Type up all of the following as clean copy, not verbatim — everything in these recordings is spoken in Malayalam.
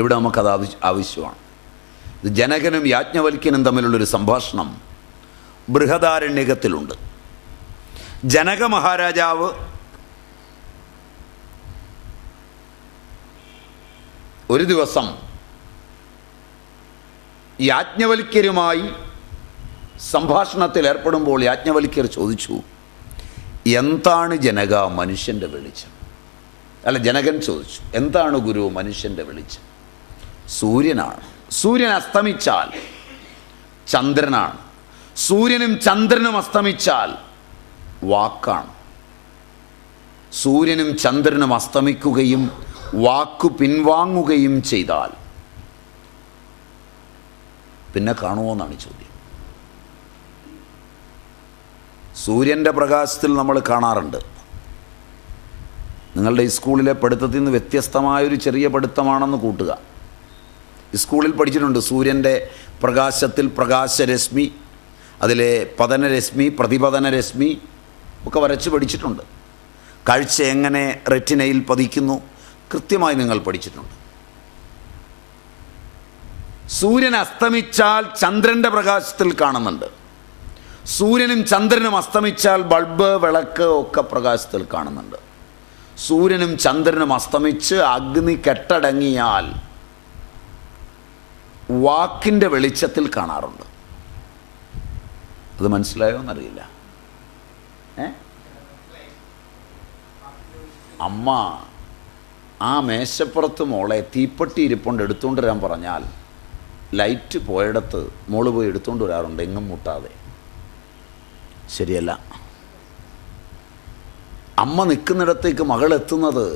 ഇവിടെ നമുക്കത് ആവശ്യമാണ്. ഇത് ജനകനും യാജ്ഞവൽക്യനും തമ്മിലുള്ളൊരു സംഭാഷണം ബൃഹദാരണ്യകത്തിലുണ്ട്. ജനക മഹാരാജാവ് ഒരു ദിവസം യാജ്ഞവൽക്യരുമായി സംഭാഷണത്തിൽ ഏർപ്പെടുമ്പോൾ യാജ്ഞവൽക്യർ ചോദിച്ചു, എന്താണ് ജനക മനുഷ്യൻ്റെ വെളിച്ചം? അല്ല, ജനകൻ ചോദിച്ചു, എന്താണ് ഗുരു മനുഷ്യൻ്റെ വെളിച്ചം? സൂര്യനാണ്. സൂര്യൻ അസ്തമിച്ചാൽ ചന്ദ്രനാണ്. സൂര്യനും ചന്ദ്രനും അസ്തമിച്ചാൽ വാക്കാണ്. സൂര്യനും ചന്ദ്രനും അസ്തമിക്കുകയും വാക്കു പിൻവാങ്ങുകയും ചെയ്താൽ പിന്നെ കാണുമോ എന്നാണ് ചോദ്യം. സൂര്യൻ്റെ പ്രകാശത്തിൽ നമ്മൾ കാണാറുണ്ട്. നിങ്ങളുടെ ഈ സ്കൂളിലെ പഠിത്തത്തിൽ നിന്ന് വ്യത്യസ്തമായൊരു ചെറിയ പഠിത്തമാണെന്ന് കൂട്ടുക. സ്കൂളിൽ പഠിച്ചിട്ടുണ്ട് സൂര്യൻ്റെ പ്രകാശത്തിൽ പ്രകാശരശ്മി, അതിലെ പതനരശ്മി, പ്രതിപതനരശ്മി ഒക്കെ വരച്ച് പഠിച്ചിട്ടുണ്ട്. കാഴ്ച എങ്ങനെ റെറ്റിനയിൽ പതിക്കുന്നു കൃത്യമായി നിങ്ങൾ പഠിച്ചിട്ടുണ്ട്. സൂര്യൻ അസ്തമിച്ചാൽ ചന്ദ്രൻ്റെ പ്രകാശത്തിൽ കാണുന്നുണ്ട്. സൂര്യനും ചന്ദ്രനും അസ്തമിച്ചാൽ ബൾബ്, വിളക്ക് ഒക്കെ പ്രകാശത്തിൽ കാണുന്നുണ്ട്. സൂര്യനും ചന്ദ്രനും അസ്തമിച്ച് അഗ്നി കെട്ടടങ്ങിയാൽ വാക്കിൻ്റെ വെളിച്ചത്തിൽ കാണാറുണ്ട്. അത് മനസ്സിലായോ എന്നറിയില്ല. അമ്മ ആ മേശപ്പുറത്ത് മോളെ തീപ്പെട്ടി ഇരിപ്പുണ്ട് എടുത്തുകൊണ്ട് വരാൻ പറഞ്ഞാൽ ലൈറ്റ് പോയിടത്ത് മോള് പോയി എടുത്തുകൊണ്ട് വരാറുണ്ട്, എങ്ങും മുട്ടാതെ. ശരിയല്ല. അമ്മ നിൽക്കുന്നിടത്തേക്ക് മകൾ എത്തുന്നത്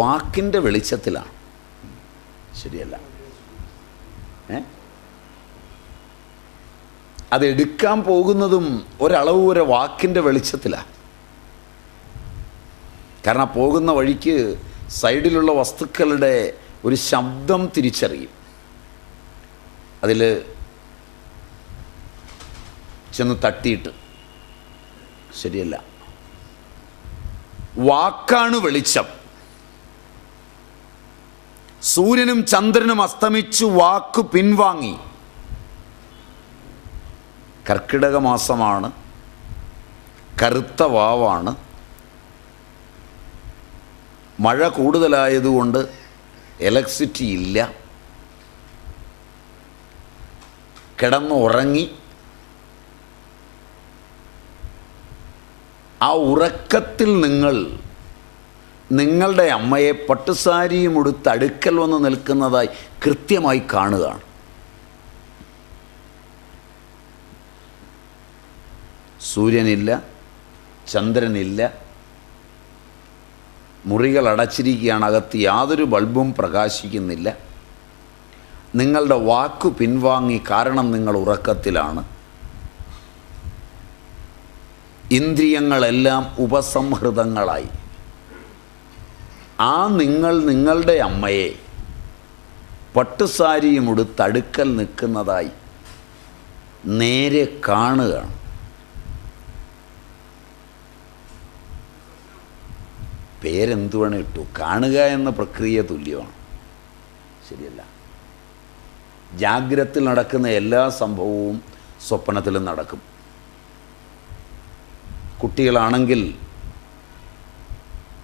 വാക്കിൻ്റെ വെളിച്ചത്തിലാണ്. ശരിയല്ല. അതെടുക്കാൻ പോകുന്നതും ഒരളവ് വരെ വാക്കിൻ്റെ വെളിച്ചത്തിലാണ്. കാരണം പോകുന്ന വഴിക്ക് സൈഡിലുള്ള വസ്തുക്കളുടെ ഒരു ശബ്ദം തിരിച്ചറിയും. അതിൽ ചെന്ന് തട്ടിയിട്ട്. ശരിയല്ല. വാക്കാണ് വെളിച്ചം. സൂര്യനും ചന്ദ്രനും അസ്തമിച്ചു, വാക്ക് പിൻവാങ്ങി. കർക്കിടക മാസമാണ്, കറുത്ത വാവാണ്. മഴ കൂടുതലായതുകൊണ്ട് ഇലക്ട്രിസിറ്റി ഇല്ല. കിടന്നുറങ്ങി. ആ ഉറക്കത്തിൽ നിങ്ങളുടെ അമ്മയെ പട്ടുസാരിയും ഉടുത്ത് അടുക്കൽ വന്ന് നിൽക്കുന്നതായി കൃത്യമായി കാണുകയാണ്. സൂര്യനില്ല, ചന്ദ്രനില്ല, മുറികൾ അടച്ചിരിക്കുകയാണ്, അകത്ത് യാതൊരു ബൾബും പ്രകാശിക്കുന്നില്ല. നിങ്ങളുടെ വാക്കു പിൻവാങ്ങി, കാരണം നിങ്ങൾ ഉറക്കത്തിലാണ്. ഇന്ദ്രിയങ്ങളെല്ലാം ഉപസംഹൃതങ്ങളായി. ആ നിങ്ങളുടെ അമ്മയെ പട്ടുസാരിയും ഉടുത്ത് അടുക്കൽ നിൽക്കുന്നതായി നേരെ കാണുകയാണ്. പേരെന്തു വേണം ഇട്ടു, കാണുക എന്ന പ്രക്രിയ തുല്യമാണ്. ശരിയല്ല. ജാഗ്രതയിൽ നടക്കുന്ന എല്ലാ സംഭവവും സ്വപ്നത്തിലും നടക്കും. കുട്ടികളാണെങ്കിൽ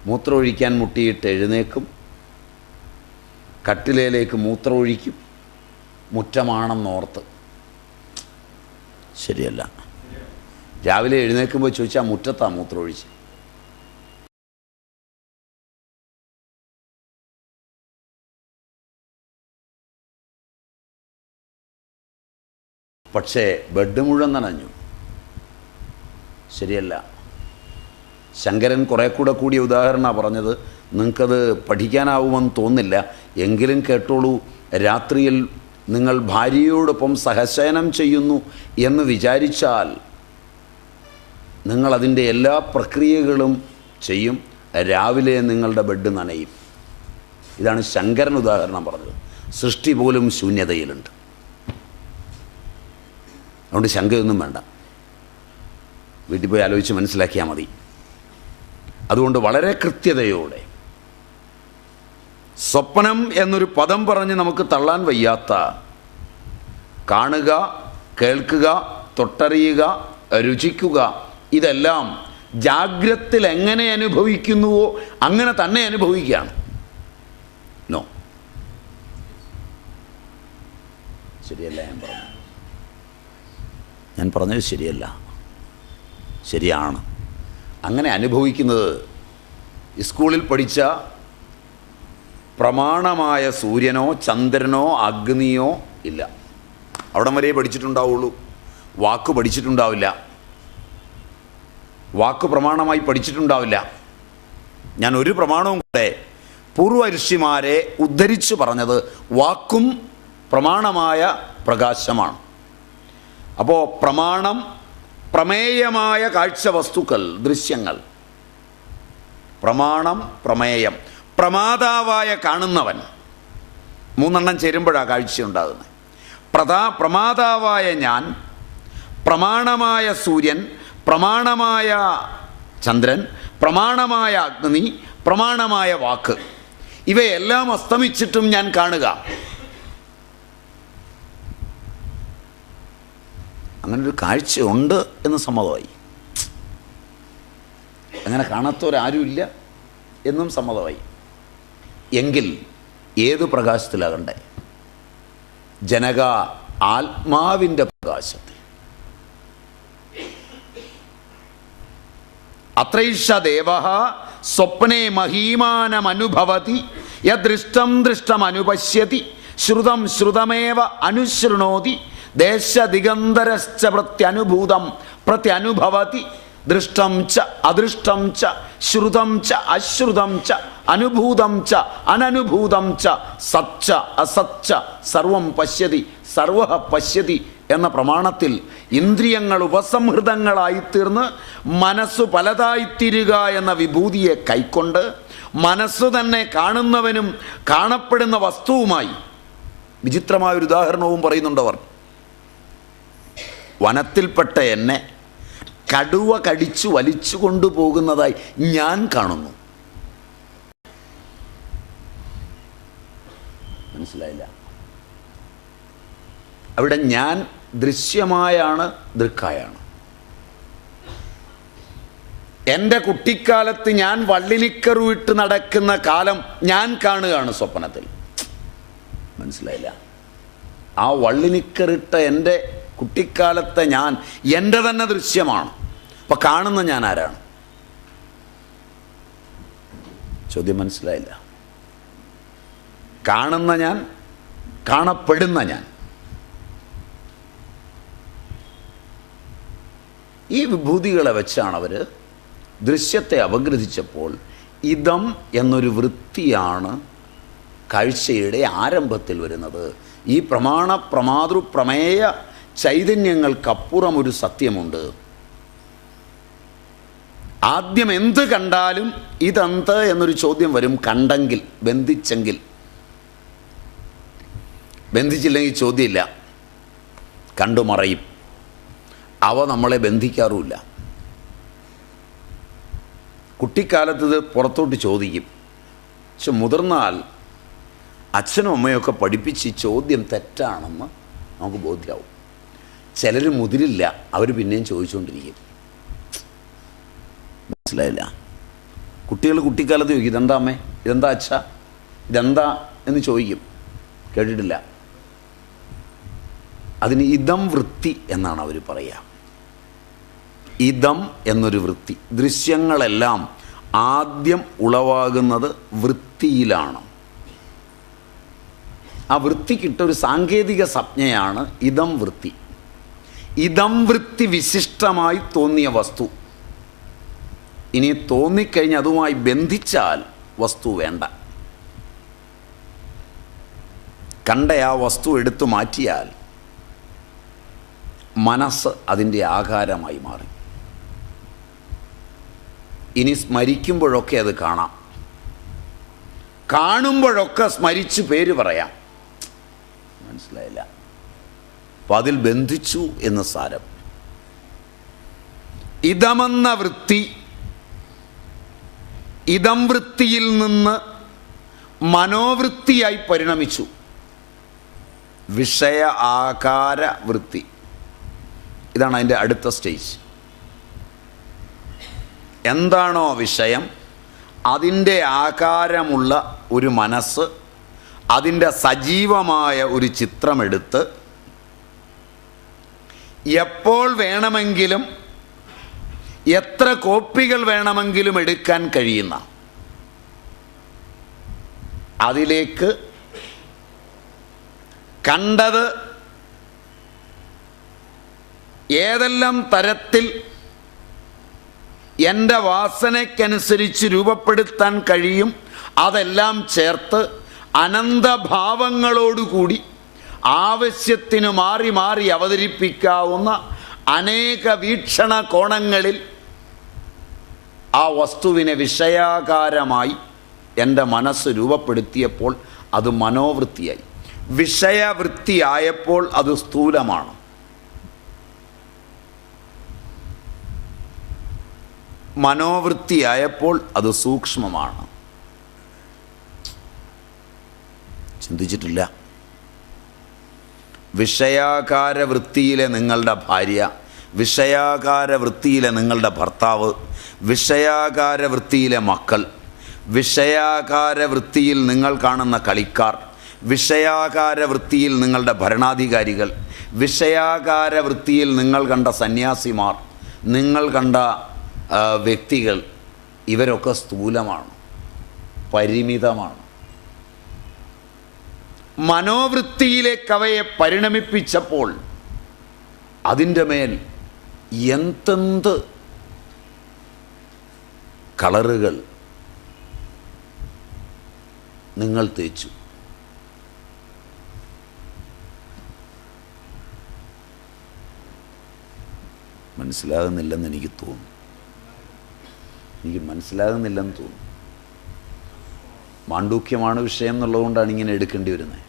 മൂത്രമൊഴിക്കാൻ മുട്ടിയിട്ട് എഴുന്നേക്കും, കട്ടിലേലേക്ക് മൂത്രമൊഴിക്കും, മുറ്റമാണെന്നോർത്ത്. ശരിയല്ല. രാവിലെ എഴുന്നേൽക്കുമ്പോൾ ചോദിച്ചാൽ മുറ്റത്താ മൂത്രമൊഴിച്ച്. പക്ഷേ ബെഡ് മുഴുവൻ നനഞ്ഞു. ശരിയല്ല. ശങ്കരൻ കുറേ കൂടിയ ഉദാഹരണമാണ് പറഞ്ഞത്. നിങ്ങൾക്കത് പഠിക്കാനാവുമെന്ന് തോന്നില്ല, എങ്കിലും കേട്ടോളൂ. രാത്രിയിൽ നിങ്ങൾ ഭാര്യയോടൊപ്പം സഹശയനം ചെയ്യുന്നു എന്ന് വിചാരിച്ചാൽ നിങ്ങളതിൻ്റെ എല്ലാ പ്രക്രിയകളും ചെയ്യും, രാവിലെ നിങ്ങളുടെ ബെഡ് നനയും. ഇതാണ് ശങ്കരൻ ഉദാഹരണം പറഞ്ഞത്. സൃഷ്ടി പോലും ശൂന്യതയിലുണ്ട്. അതുകൊണ്ട് ശങ്കയൊന്നും വേണ്ട, വീട്ടിൽ പോയി ആലോചിച്ച് മനസ്സിലാക്കിയാൽ മതി. അതുകൊണ്ട് വളരെ കൃത്യതയോടെ സ്വപ്നം എന്നൊരു പദം പറഞ്ഞ് നമുക്ക് തള്ളാൻ വയ്യാത്ത, കാണുക, കേൾക്കുക, തൊട്ടറിയുക, രുചിക്കുക, ഇതെല്ലാം ജാഗ്രത്തിൽ എങ്ങനെ അനുഭവിക്കുന്നുവോ അങ്ങനെ തന്നെ അനുഭവിക്കുകയാണ്. നോ, ശരിയല്ല ഞാൻ പറഞ്ഞത് ശരിയല്ല, ശരിയാണ്. അങ്ങനെ അനുഭവിക്കുന്നത് സ്കൂളിൽ പഠിച്ച പ്രമാണമായ സൂര്യനോ ചന്ദ്രനോ അഗ്നിയോ ഇല്ല. അവിടം വരെ പഠിച്ചിട്ടുണ്ടാവുള്ളൂ. വാക്ക് പഠിച്ചിട്ടുണ്ടാവില്ല, വാക്ക് പ്രമാണമായി പഠിച്ചിട്ടുണ്ടാവില്ല. ഞാൻ ഒരു പ്രമാണവും കൂടെ പൂർവ്വ ഋഷിമാരെ ഉദ്ധരിച്ചു പറഞ്ഞത് വാക്കും പ്രമാണമായ പ്രകാശമാണ്. അപ്പോൾ പ്രമാണം, പ്രമേയമായ കാഴ്ച വസ്തുക്കൾ, ദൃശ്യങ്ങൾ. പ്രമാണം, പ്രമേയം, പ്രമാതാവായ കാണുന്നവൻ, മൂന്നെണ്ണം ചേരുമ്പോഴാണ് കാഴ്ചയുണ്ടാകുന്നത്. പ്രമാതാവായ ഞാൻ, പ്രമാണമായ സൂര്യൻ, പ്രമാണമായ ചന്ദ്രൻ, പ്രമാണമായ അഗ്നി, പ്രമാണമായ വാക്ക്, ഇവയെല്ലാം അസ്തമിച്ചിട്ടും ഞാൻ കാണുക. അങ്ങനൊരു കാഴ്ചയുണ്ട് എന്ന് സമ്മതമായി. അങ്ങനെ കാണാത്തവരാരുമില്ല എന്നും സമ്മതമായി. എങ്കിൽ ഏത് പ്രകാശത്തിലാകണ്ടേ? ജനക, ആത്മാവിൻ്റെ പ്രകാശത്തിൽ. അത്രൈഷ ദേവഃ സ്വപ്നേ മഹീമാനമനുഭവതി യദൃഷ്ടം ദൃഷ്ടമനുപശ്യതി ശ്രുതം ശ്രുതമേവ അനുശൃണോതി ദേശദിഗന്തരശ്ച പ്രത്യനുഭവതി ദൃഷ്ടം ച അദൃഷ്ടം ച ശ്രുതം ച അശ്രുതം ച അനുഭൂതം ച അനനുഭൂതം ച സച്ച അസച്ച സർവം പശ്യതി സർവഃ പശ്യതി എന്ന പ്രമാണത്തിൽ ഇന്ദ്രിയങ്ങൾ ഉപസംഹൃതങ്ങളായിത്തീർന്ന് മനസ്സു പലതായിത്തീരുക എന്ന വിഭൂതിയെ കൈക്കൊണ്ട് മനസ്സ് തന്നെ കാണുന്നവനും കാണപ്പെടുന്ന വസ്തുവുമായി. വിചിത്രമായൊരു ഉദാഹരണവും പറയുന്നുണ്ടവർ. വനത്തിൽപ്പെട്ട എന്നെ കടുവ കടിച്ചു വലിച്ചു കൊണ്ടുപോകുന്നതായി ഞാൻ കാണുന്നു. മനസ്സിലായില്ല? അവിടെ ഞാൻ ദൃശ്യമായാണ്, ദൃക്കായാണ്. എൻ്റെ കുട്ടിക്കാലത്ത് ഞാൻ വള്ളിനിക്കറുവിട്ട് നടക്കുന്ന കാലം ഞാൻ കാണുകയാണ് സ്വപ്നത്തിൽ. മനസ്സിലായില്ല? ആ വള്ളിനിക്കറിട്ട എൻ്റെ കുട്ടിക്കാലത്തെ ഞാൻ എൻ്റെ തന്നെ ദൃശ്യമാണ്. അപ്പം കാണുന്ന ഞാൻ ആരാണ്? ചോദ്യം മനസ്സിലായില്ല? കാണുന്ന ഞാൻ, കാണപ്പെടുന്ന ഞാൻ. ഈ വിഭൂതികളെ വെച്ചാണ് അവർ ദൃശ്യത്തെ അപഗ്രഥിച്ചപ്പോൾ ഇതം എന്നൊരു വൃത്തിയാണ് കാഴ്ചയുടെ ആരംഭത്തിൽ വരുന്നത്. ഈ പ്രമാതൃ പ്രമേയ ചൈതന്യങ്ങൾക്കപ്പുറം ഒരു സത്യമുണ്ട്. ആദ്യം എന്ത് കണ്ടാലും ഇതെന്ത് എന്നൊരു ചോദ്യം വരും. കണ്ടെങ്കിൽ, ബന്ധിച്ചെങ്കിൽ. ബന്ധിച്ചില്ലെങ്കിൽ ചോദ്യമില്ല, കണ്ടുമറയും. അവ നമ്മളെ ബന്ധിക്കാറുമില്ല. കുട്ടിക്കാലത്ത് ഇത് പുറത്തോട്ട് ചോദിക്കും. പക്ഷെ മുതിർന്നാൽ അച്ഛനും അമ്മയൊക്കെ പഠിപ്പിച്ച് ചോദ്യം തെറ്റാണെന്ന് നമുക്ക് ബോധ്യമാവും. ചിലർ മുതിരില്ല, അവർ പിന്നെയും ചോദിച്ചുകൊണ്ടിരിക്കും. മനസ്സിലായില്ല? കുട്ടികൾ കുട്ടിക്കാലത്ത് ചോദിക്കും, ഇതെന്താ അമ്മേ, ഇതെന്താ അച്ഛാ, ഇതെന്താ എന്ന് ചോദിക്കും. കേട്ടിട്ടില്ല? അതിന് ഇതം വൃത്തി എന്നാണ് അവർ പറയുക. ഇതം എന്നൊരു വൃത്തി. ദൃശ്യങ്ങളെല്ലാം ആദ്യം ഉളവാകുന്നത് വൃത്തിയിലാണ്. ആ വൃത്തിക്കിട്ടൊരു സാങ്കേതിക സംജ്ഞയാണ് ഇതം വൃത്തി. ഇതം വൃത്തി വിശിഷ്ടമായി തോന്നിയ വസ്തു. ഇനി തോന്നിക്കഴിഞ്ഞ് അതുമായി ബന്ധിച്ചാൽ വസ്തു വേണ്ട. കണ്ട ആ വസ്തു എടുത്തു മാറ്റിയാൽ മനസ്സ് അതിൻ്റെ ആകാരമായി മാറി. ഇനി സ്മരിക്കുമ്പോഴൊക്കെ അത് കാണാം, കാണുമ്പോഴൊക്കെ സ്മരിച്ച് പേര് പറയാം. മനസ്സിലായില്ല? അപ്പം അതിൽ ബന്ധിച്ചു എന്ന് സാരം. ഇതമെന്ന വൃത്തി, ഇതം വൃത്തിയിൽ നിന്ന് മനോവൃത്തിയായി പരിണമിച്ചു. വിഷയ ആകാര വൃത്തി, ഇതാണ് അതിൻ്റെ അടുത്ത സ്റ്റേജ്. എന്താണോ വിഷയം, അതിൻ്റെ ആകാരമുള്ള ഒരു മനസ്സ്, അതിൻ്റെ സജീവമായ ഒരു ചിത്രമെടുത്ത് എപ്പോൾ വേണമെങ്കിലും എത്ര കോപ്പികൾ വേണമെങ്കിലും എടുക്കാൻ കഴിയുന്ന, അതിലേക്ക് കണ്ടത് ഏതെല്ലാം തരത്തിൽ എൻ്റെ വാസനയ്ക്കനുസരിച്ച് രൂപപ്പെടുത്താൻ കഴിയും അതെല്ലാം ചേർത്ത് അനന്തഭാവങ്ങളോടുകൂടി ആവശ്യത്തിന് മാറി മാറി അവതരിപ്പിക്കാവുന്ന അനേക വീക്ഷണ കോണങ്ങളിൽ ആ വസ്തുവിനെ വിഷയാകാരമായി എൻ്റെ മനസ്സ് രൂപപ്പെടുത്തിയപ്പോൾ അത് മനോവൃത്തിയായി. വിഷയവൃത്തിയായപ്പോൾ അത് സ്ഥൂലമാണ്. മനോവൃത്തിയായപ്പോൾ അത് സൂക്ഷ്മമാണ്. ചിന്തിച്ചിട്ടില്ല? വിഷയാകാര വൃത്തിയിലെ നിങ്ങളുടെ ഭാര്യ, വിഷയാകാര വൃത്തിയിലെ നിങ്ങളുടെ ഭർത്താവ്, വിഷയാകാര വൃത്തിയിലെ മക്കൾ, വിഷയാകാര വൃത്തിയിൽ നിങ്ങൾ കാണുന്ന കളിക്കാർ, വിഷയാകാര വൃത്തിയിൽ നിങ്ങളുടെ ഭരണാധികാരികൾ, വിഷയാകാര വൃത്തിയിൽ നിങ്ങൾ കണ്ട സന്യാസിമാർ, നിങ്ങൾ കണ്ട വ്യക്തികൾ, ഇവരൊക്കെ സ്ഥൂലമാണ്, പരിമിതമാണ്. മനോവൃത്തിയിലേക്ക് അവയെ പരിണമിപ്പിച്ചപ്പോൾ അതിൻ്റെ മേൽ എന്തെന്ത് കളറുകൾ നിങ്ങൾ തേച്ചു. മനസ്സിലാകുന്നില്ലെന്ന് എനിക്ക് തോന്നുന്നു. എനിക്ക് മനസ്സിലാകുന്നില്ലെന്ന് തോന്നുന്നു. മാണ്ഡൂക്യമാണ് വിഷയം എന്നുള്ളതുകൊണ്ടാണ് ഇങ്ങനെ എടുക്കേണ്ടി വരുന്നത്.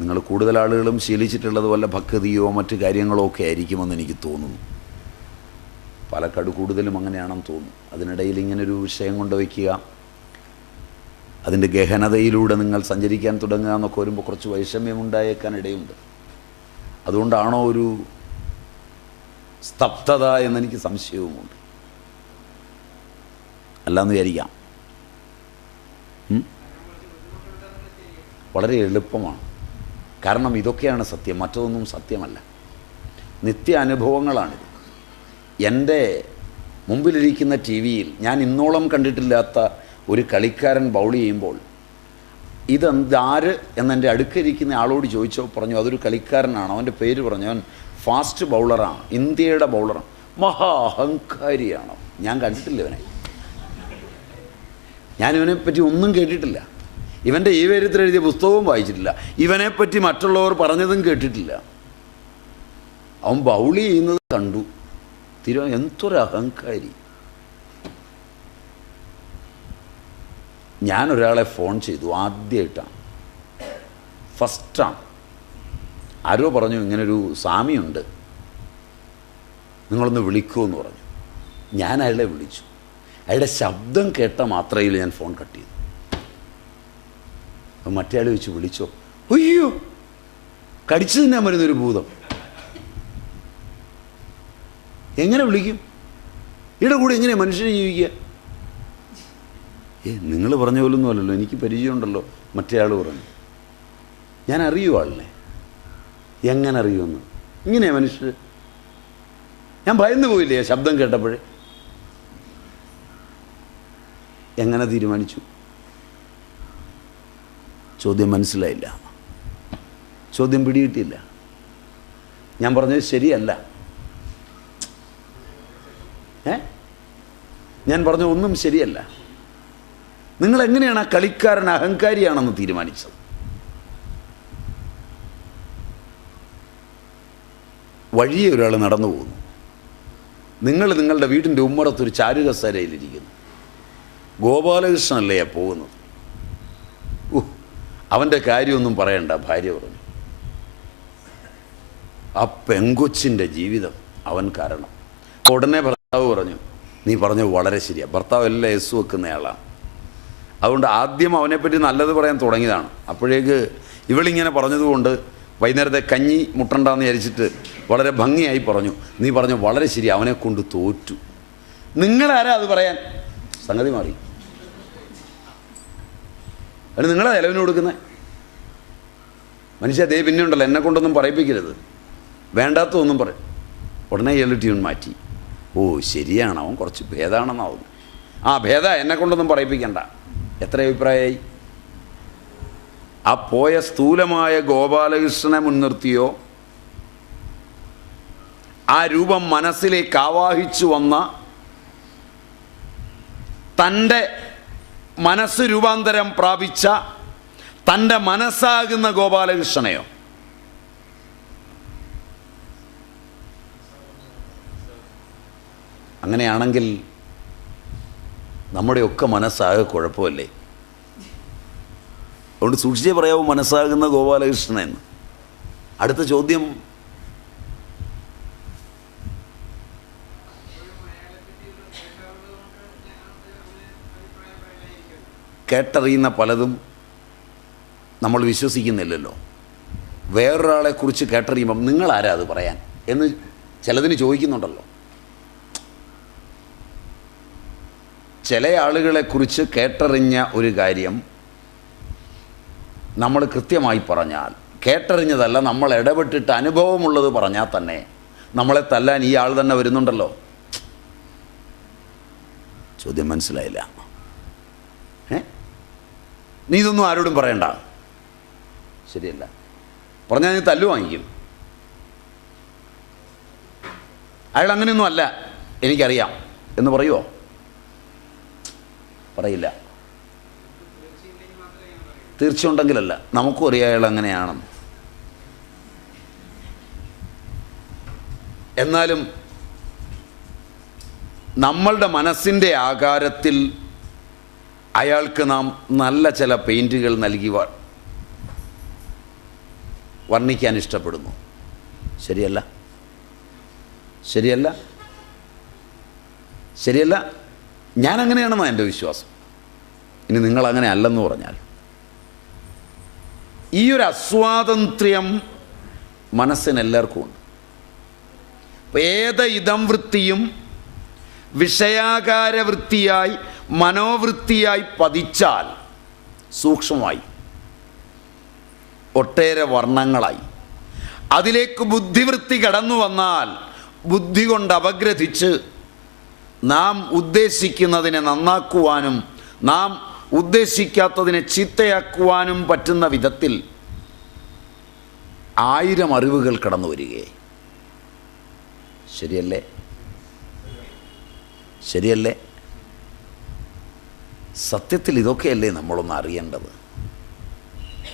നിങ്ങൾ കൂടുതൽ ആളുകളും ശീലിച്ചിട്ടുള്ളത് വല്ല ഭക്തിയോ മറ്റു കാര്യങ്ങളോ ഒക്കെ ആയിരിക്കുമെന്ന് എനിക്ക് തോന്നുന്നു. പാലക്കാട് കൂടുതലും അങ്ങനെയാണെന്ന് തോന്നുന്നു. അതിനിടയിൽ ഇങ്ങനൊരു വിഷയം കൊണ്ടുവയ്ക്കുക, അതിൻ്റെ ഗഹനതയിലൂടെ നിങ്ങൾ സഞ്ചരിക്കാൻ തുടങ്ങുക എന്നൊക്കെ വരുമ്പോൾ കുറച്ച് വൈഷമ്യമുണ്ടായേക്കാൻ ഇടയുണ്ട്. അതുകൊണ്ടാണോ ഒരു സ്തബ്ധത എന്നെനിക്ക് സംശയവുമുണ്ട്. അല്ലാന്ന് വിചാരിക്കാം. വളരെ എളുപ്പമാണ്. കാരണം ഇതൊക്കെയാണ് സത്യം, മറ്റതൊന്നും സത്യമല്ല. നിത്യ അനുഭവങ്ങളാണിത്. എൻ്റെ മുമ്പിലിരിക്കുന്ന ടി വിയിൽ ഞാൻ ഇന്നോളം കണ്ടിട്ടില്ലാത്ത ഒരു കളിക്കാരൻ ബൗൾ ചെയ്യുമ്പോൾ ഇതെന്താര് എന്നെൻ്റെ അടുക്കരിക്കുന്ന ആളോട് ചോദിച്ചോ, പറഞ്ഞു അതൊരു കളിക്കാരനാണ്, അവൻ്റെ പേര് പറഞ്ഞു, അവൻ ഫാസ്റ്റ് ബൗളറാണ്, ഇന്ത്യയുടെ ബൗളറാണ്, മഹാ അഹങ്കാരിയാണ്. ഞാൻ കണ്ടിട്ടില്ല ഇവനെ, ഞാനിവനെപ്പറ്റി ഒന്നും കേട്ടിട്ടില്ല, ഇവൻ്റെ ഈ പേരത്തിൽ എഴുതിയ പുസ്തകവും വായിച്ചിട്ടില്ല, ഇവനെപ്പറ്റി മറ്റുള്ളവർ പറഞ്ഞതും കേട്ടിട്ടില്ല. അവൻ ബൗൾ ചെയ്യുന്നത് കണ്ടു, എന്തൊരു അഹങ്കാരി. ഞാനൊരാളെ ഫോൺ ചെയ്തു, ആദ്യമായിട്ടാണ്, ഫസ്റ്റാണ്. ആരോ പറഞ്ഞു ഇങ്ങനൊരു സ്വാമിയുണ്ട്, നിങ്ങളൊന്ന് വിളിക്കുമെന്ന് പറഞ്ഞു. ഞാൻ അയാളെ വിളിച്ചു. അയാളുടെ ശബ്ദം കേട്ട മാത്രയിൽ ഞാൻ ഫോൺ കട്ട് ചെയ്തു. അപ്പം മറ്റേ ആൾ വെച്ച് വിളിച്ചോ, അയ്യോ കടിച്ചു തിന്നാൻ വരുന്നൊരു ഭൂതം, എങ്ങനെ വിളിക്കും? ഇവിടെ കൂടെ എങ്ങനെ മനുഷ്യനെ ജീവിക്കുക? നിങ്ങൾ പറഞ്ഞ പോലൊന്നും അല്ലല്ലോ, എനിക്ക് പരിചയമുണ്ടല്ലോ. മറ്റേ ആൾ പറഞ്ഞു. ഞാൻ അറിയുമോ ആളിനെ? എങ്ങനെ അറിയുമെന്ന്? ഇങ്ങനെയാ മനുഷ്യർ. ഞാൻ ഭയന്നു പോയില്ലേ ശബ്ദം കേട്ടപ്പോഴേ? എങ്ങനെ തീരുമാനിച്ചു? ചോദ്യം മനസ്സിലായില്ല, ചോദ്യം പിടികിട്ടില്ല. ഞാൻ പറഞ്ഞത് ശരിയല്ല. ഞാൻ പറഞ്ഞ ഒന്നും ശരിയല്ല. നിങ്ങൾ എങ്ങനെയാണ് ആ കളിക്കാരൻ അഹങ്കാരിയാണെന്ന് തീരുമാനിച്ചത്? വഴിയെ ഒരാൾ നടന്നു പോകുന്നു, നിങ്ങൾ നിങ്ങളുടെ വീടിൻ്റെ ഉമ്മറത്തൊരു ചാരുകസേരയിലിരിക്കുന്നു, ഗോപാലകൃഷ്ണനല്ലേ പോകുന്നത്. അവൻ്റെ കാര്യമൊന്നും പറയണ്ട, ഭാര്യ പറഞ്ഞു. ആ പെങ്കൊച്ചിൻ്റെ ജീവിതം അവൻ കാരണം. ഉടനെ ഭർത്താവ് പറഞ്ഞു, നീ പറഞ്ഞത് വളരെ ശരിയാണ്. ഭർത്താവ് എല്ലാം എസ് വെക്കുന്നയാളാണ്. അതുകൊണ്ട് ആദ്യം അവനെപ്പറ്റി നല്ലത് പറയാൻ തുടങ്ങിയതാണ്. അപ്പോഴേക്ക് ഇവളിങ്ങനെ പറഞ്ഞതുകൊണ്ട് വൈകുന്നേരത്തെ കഞ്ഞി മുട്ടണ്ടെന്ന് വിചാരിച്ചിട്ട് വളരെ ഭംഗിയായി പറഞ്ഞു. നീ പറഞ്ഞു വളരെ ശരി, അവനെ കൊണ്ട് തോറ്റു. നിങ്ങളാരാ അത് പറയാൻ? സംഗതി മാറി. അതിന് നിങ്ങളാ ചെലവിന് കൊടുക്കുന്നത്. മനുഷ്യ ദേ പിന്നെ ഉണ്ടല്ലോ, എന്നെ കൊണ്ടൊന്നും പറയിപ്പിക്കരുത്, വേണ്ടാത്തതൊന്നും പറയും. ഉടനെ ഇയാൾ ട്യൂൺ മാറ്റി. ഓ ശരിയാണ്, അവൻ കുറച്ച് ഭേദമാണെന്നാവുന്നു. ആ ഭേദ, എന്നെ കൊണ്ടൊന്നും പറയിപ്പിക്കണ്ട. എത്ര അഭിപ്രായമായി? ആ പോയ സ്ഥൂലമായ ഗോപാലകൃഷ്ണനെ മുൻനിർത്തിയോ ആ രൂപം മനസ്സിലേക്ക് ആവാഹിച്ചു വന്ന തൻ്റെ മനസ്സ് രൂപാന്തരം പ്രാപിച്ച തൻ്റെ മനസ്സാകുന്ന ഗോപാലകൃഷ്ണനെയോ? അങ്ങനെയാണെങ്കിൽ നമ്മുടെയൊക്കെ മനസ്സാകെ കുഴപ്പമല്ലേ? അതുകൊണ്ട് സൂക്ഷിച്ചേ പറയാവൂ മനസ്സാകുന്ന ഗോപാലകൃഷ്ണൻ. അടുത്ത ചോദ്യം, കേട്ടറിയുന്ന പലതും നമ്മൾ വിശ്വസിക്കുന്നില്ലല്ലോ. വേറൊരാളെക്കുറിച്ച് കേട്ടറിയുമ്പം നിങ്ങളാരാ അത് പറയാൻ എന്ന് ചിലതിന് ചോദിക്കുന്നുണ്ടല്ലോ. ചില ആളുകളെക്കുറിച്ച് കേട്ടറിഞ്ഞ ഒരു കാര്യം നമ്മൾ കൃത്യമായി പറഞ്ഞാൽ, കേട്ടറിഞ്ഞതല്ല നമ്മൾ ഇടപെട്ടിട്ട് അനുഭവമുള്ളത് പറഞ്ഞാൽ തന്നെ നമ്മളെ തല്ലാൻ ഈ ആൾ തന്നെ വരുന്നുണ്ടല്ലോ. ചോദ്യം മനസ്സിലായില്ല? നീ ഇതൊന്നും ആരോടും പറയണ്ട, ശരിയല്ല, പറഞ്ഞാൽ നീ തല്ലു വാങ്ങിക്കും. അയാൾ അങ്ങനെയൊന്നും അല്ല, എനിക്കറിയാം എന്ന് പറയുമോ? പറയില്ല. തീർച്ചയുണ്ടെങ്കിലല്ല, നമുക്കും അറിയാം അയാൾ അങ്ങനെയാണെന്ന്. എന്നാലും നമ്മളുടെ മനസ്സിൻ്റെ ആകാരത്തിൽ അയാൾക്ക് നാം നല്ല ചില പെയിൻറ്റുകൾ നൽകി വർണ്ണിക്കാൻ ഇഷ്ടപ്പെടുന്നു. ശരിയല്ല? ശരിയല്ല? ശരിയല്ല? ഞാനങ്ങനെയാണെന്നാണ് എൻ്റെ വിശ്വാസം. ഇനി നിങ്ങളങ്ങനെ അല്ലെന്ന് പറഞ്ഞാൽ, ഈ ഒരു അസ്വാതന്ത്ര്യം മനസ്സിനെല്ലാവർക്കും ഉണ്ട്. ഏത് ഇതം വൃത്തിയും വിഷയാകാര വൃത്തിയായി മനോവൃത്തിയായി പതിച്ചാൽ സൂക്ഷ്മമായി ഒട്ടേറെ വർണ്ണങ്ങളായി അതിലേക്ക് ബുദ്ധിവൃത്തി കടന്നു വന്നാൽ ബുദ്ധി കൊണ്ട് അപഗ്രഥിച്ച് നാം ഉദ്ദേശിക്കുന്നതിനെ നന്നാക്കുവാനും നാം ഉദ്ദേശിക്കാത്തതിനെ ചീത്തയാക്കുവാനും പറ്റുന്ന വിധത്തിൽ 1000 അറിവുകൾ കടന്നു വരികയെ. ശരിയല്ലേ? ശരിയല്ലേ? സത്യത്തിൽ ഇതൊക്കെയല്ലേ നമ്മളൊന്ന് അറിയേണ്ടത്.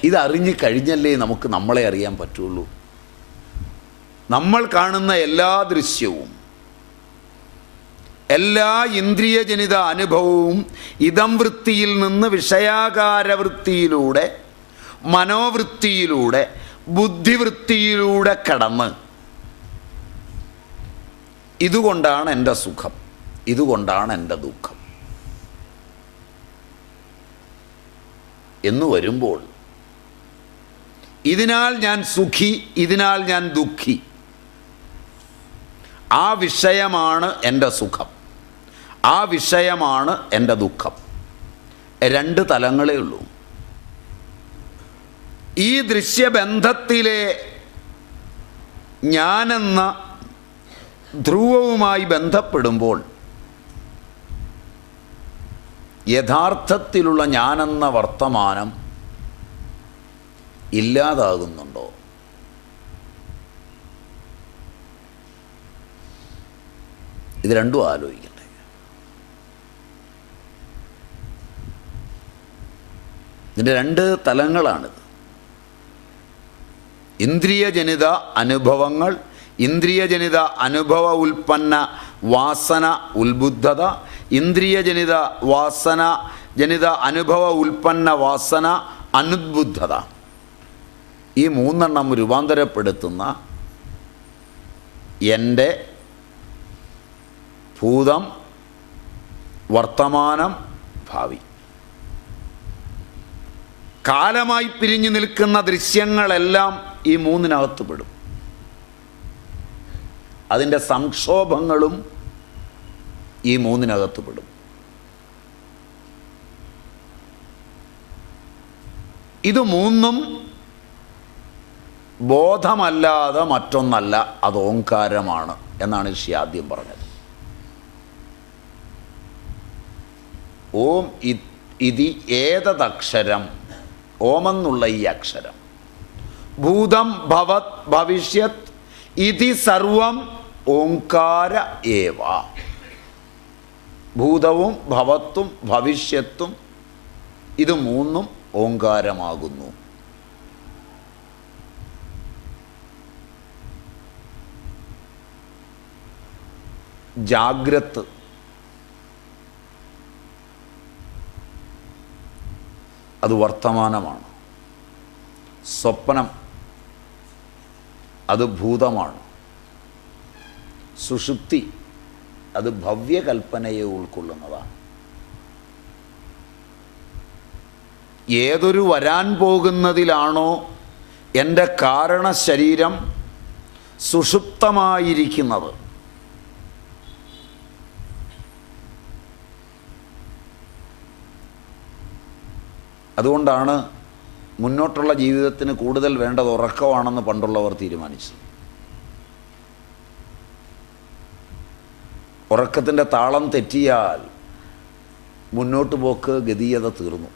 ഇതറിഞ്ഞു കഴിഞ്ഞല്ലേ നമുക്ക് നമ്മളെ അറിയാൻ പറ്റുള്ളൂ. നമ്മൾ കാണുന്ന എല്ലാ ദൃശ്യവും എല്ലാ ഇന്ദ്രിയജനിത അനുഭവവും ഇതം വൃത്തിയിൽ നിന്ന് വിഷയാകാര വൃത്തിയിലൂടെ മനോവൃത്തിയിലൂടെ ബുദ്ധിവൃത്തിയിലൂടെ കടന്ന് ഇതുകൊണ്ടാണ് എൻ്റെ സുഖം, ഇതുകൊണ്ടാണ് എൻ്റെ ദുഃഖം എന്ന് വരുമ്പോൾ, ഇതിനാൽ ഞാൻ സുഖി, ഇതിനാൽ ഞാൻ ദുഃഖി, ആ വിഷയമാണ് എൻ്റെ സുഖം, ആ വിഷയമാണ് എൻ്റെ ദുഃഖം. 2 തലങ്ങളേ ഉള്ളൂ. ഈ ദൃശ്യബന്ധത്തിലെ ഞാനെന്ന ധ്രുവവുമായി ബന്ധപ്പെടുമ്പോൾ യഥാർത്ഥത്തിലുള്ള ഞാനെന്ന വർത്തമാനം ഇല്ലാതാകുന്നുണ്ടോ? ഇത് രണ്ടും ആലോചിക്കണ്ടേ. ഇതിൻ്റെ 2 തലങ്ങളാണിത്. ഇന്ദ്രിയജനിത അനുഭവങ്ങൾ, ഇന്ദ്രിയജനിത അനുഭവ ഉൽപ്പന്ന വാസന ഉത്ബുദ്ധത, ഇന്ദ്രിയജനിത വാസന ജനിത അനുഭവ ഉൽപ്പന്ന വാസന അനുദ്ബുദ്ധത. ഈ 3 രൂപാന്തരപ്പെടുത്തുന്ന എൻ്റെ ഭൂതം, വർത്തമാനം, ഭാവി. കാലമായി പിരിഞ്ഞു നിൽക്കുന്ന ദൃശ്യങ്ങളെല്ലാം ഈ മൂന്നിനകത്ത് പെടും. അതിൻ്റെ സംക്ഷോഭങ്ങളും ഈ മൂന്നിനകത്ത് പെടും. ഇത് മൂന്നും ബോധമല്ലാതെ മറ്റൊന്നല്ല, അത് ഓംകാരമാണ് എന്നാണ് ഋഷി ആദ്യം പറഞ്ഞത്. ഓം ഇതി ഏതദക്ഷരം, ഓമെന്നുള്ള ഈ അക്ഷരം, ഭൂതം ഭവത് ഭവിഷ്യത് ഇതി സർവം ഓംകാര ഏവ. ഭൂതവും ഭവത്തും ഭവിഷ്യത്തും ഇത് മൂന്നും ഓംകാരമാകുന്നു. ജാഗ്രത് അത് വർത്തമാനമാണ്. സ്വപ്നം അത് ഭൂതമാണ്. സുഷുപ്തി അത് ഭവ്യകൽപ്പനയെ ഉൾക്കൊള്ളുന്നതാണ്. ഏതൊരു വരാൻ പോകുന്നതിലാണോ എൻ്റെ കാരണശരീരം സുഷുപ്തമായിരിക്കുന്നത്, അതുകൊണ്ടാണ് മുന്നോട്ടുള്ള ജീവിതത്തിന് കൂടുതൽ വേണ്ടത് ഉറക്കമാണെന്ന് പണ്ടുള്ളവർ തീരുമാനിച്ചത്. ഉറക്കത്തിൻ്റെ താളം തെറ്റിയാൽ മുന്നോട്ട് പോക്ക് ഗതീയത തീർന്നു.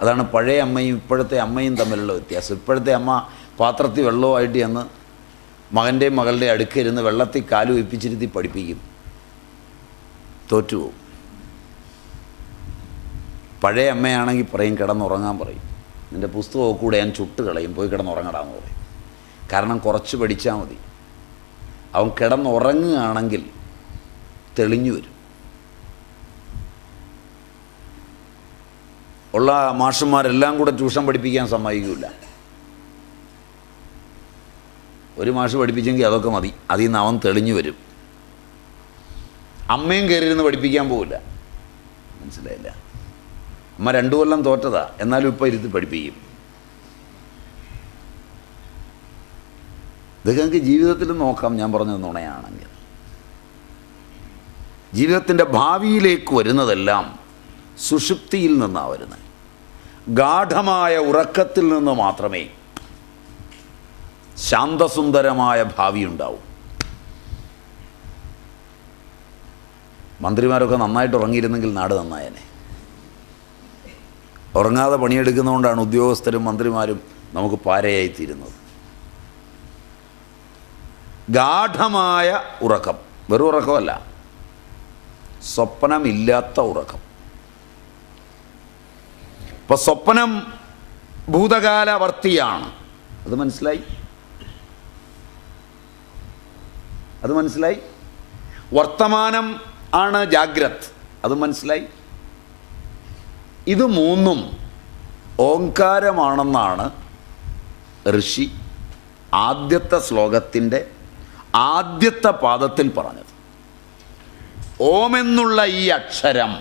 അതാണ് പഴയ അമ്മയും ഇപ്പോഴത്തെ അമ്മയും തമ്മിലുള്ള വ്യത്യാസം. ഇപ്പോഴത്തെ അമ്മ പാത്രത്തിൽ വെള്ളവുമായിട്ട് ചെന്ന് മകൻ്റെയും മകളുടെ അടുക്കിരുന്ന് വെള്ളത്തിൽ കാല് വെപ്പിച്ചിരുത്തി പഠിപ്പിക്കും, തോറ്റുപോകും. പഴയ അമ്മയാണെങ്കിൽ പറയും കിടന്നുറങ്ങാൻ പറയും, നിൻ്റെ പുസ്തകമൊക്കെ കൂടെ ഞാൻ ചുട്ട് കളയും, പോയി കിടന്നുറങ്ങടാന്ന് പറയും. കാരണം കുറച്ച് പഠിച്ചാൽ മതി. അവൻ കിടന്നുറങ്ങുകയാണെങ്കിൽ തെളിഞ്ഞു വരും. ഉള്ള മാഷന്മാരെല്ലാം കൂടെ ട്യൂഷൻ പഠിപ്പിക്കാൻ സമ്മതിക്കില്ല. ഒരു മാഷ് പഠിപ്പിച്ചെങ്കിൽ അതൊക്കെ മതി, അതിൽ നിന്ന് അവൻ തെളിഞ്ഞു വരും. അമ്മയും കയറിയിരുന്ന് പഠിപ്പിക്കാൻ പോവില്ല. മനസ്സിലായില്ല? അമ്മ 2 കൊല്ലം തോറ്റതാ, എന്നാലും ഇപ്പം ഇരുത്തി പഠിപ്പിക്കും. ഇതൊക്കെ നമുക്ക് ജീവിതത്തിൽ നോക്കാം. ഞാൻ പറഞ്ഞത് നുണയാണെങ്കിൽ ജീവിതത്തിൻ്റെ ഭാവിയിലേക്ക് വരുന്നതെല്ലാം സുഷുപ്തിയിൽ നിന്നാണ് വരുന്നത്. ഗാഠമായ ഉറക്കത്തിൽ നിന്ന് മാത്രമേ ശാന്തസുന്ദരമായ ഭാവി ഉണ്ടാവും. മന്ത്രിമാരൊക്കെ നന്നായിട്ട് ഉറങ്ങിയിരുന്നെങ്കിൽ നാട് നന്നായേനെ. ഉറങ്ങാതെ പണിയെടുക്കുന്നതുകൊണ്ടാണ് ഉദ്യോഗസ്ഥരും മന്ത്രിമാരും നമുക്ക് പാരയായിത്തീരുന്നത്. ഗാഠമായ ഉറക്കം, വെറും ഉറക്കമല്ല, സ്വപ്നമില്ലാത്ത ഉറക്കം. ഇപ്പം സ്വപ്നം ഭൂതകാലവർത്തിയാണ്, അത് മനസ്സിലായി? അത് മനസ്സിലായി. വർത്തമാനം ആണ് ജാഗ്രത്, അത് മനസ്സിലായി. ഇത് മൂന്നും ഓംകാരമാണെന്നാണ് ഋഷി ആദ്യത്തെ ശ്ലോകത്തിൻ്റെ ആദ്യത്തെ പാദത്തിൽ പറഞ്ഞത്. ഓമെന്നുള്ള ഈ അക്ഷരം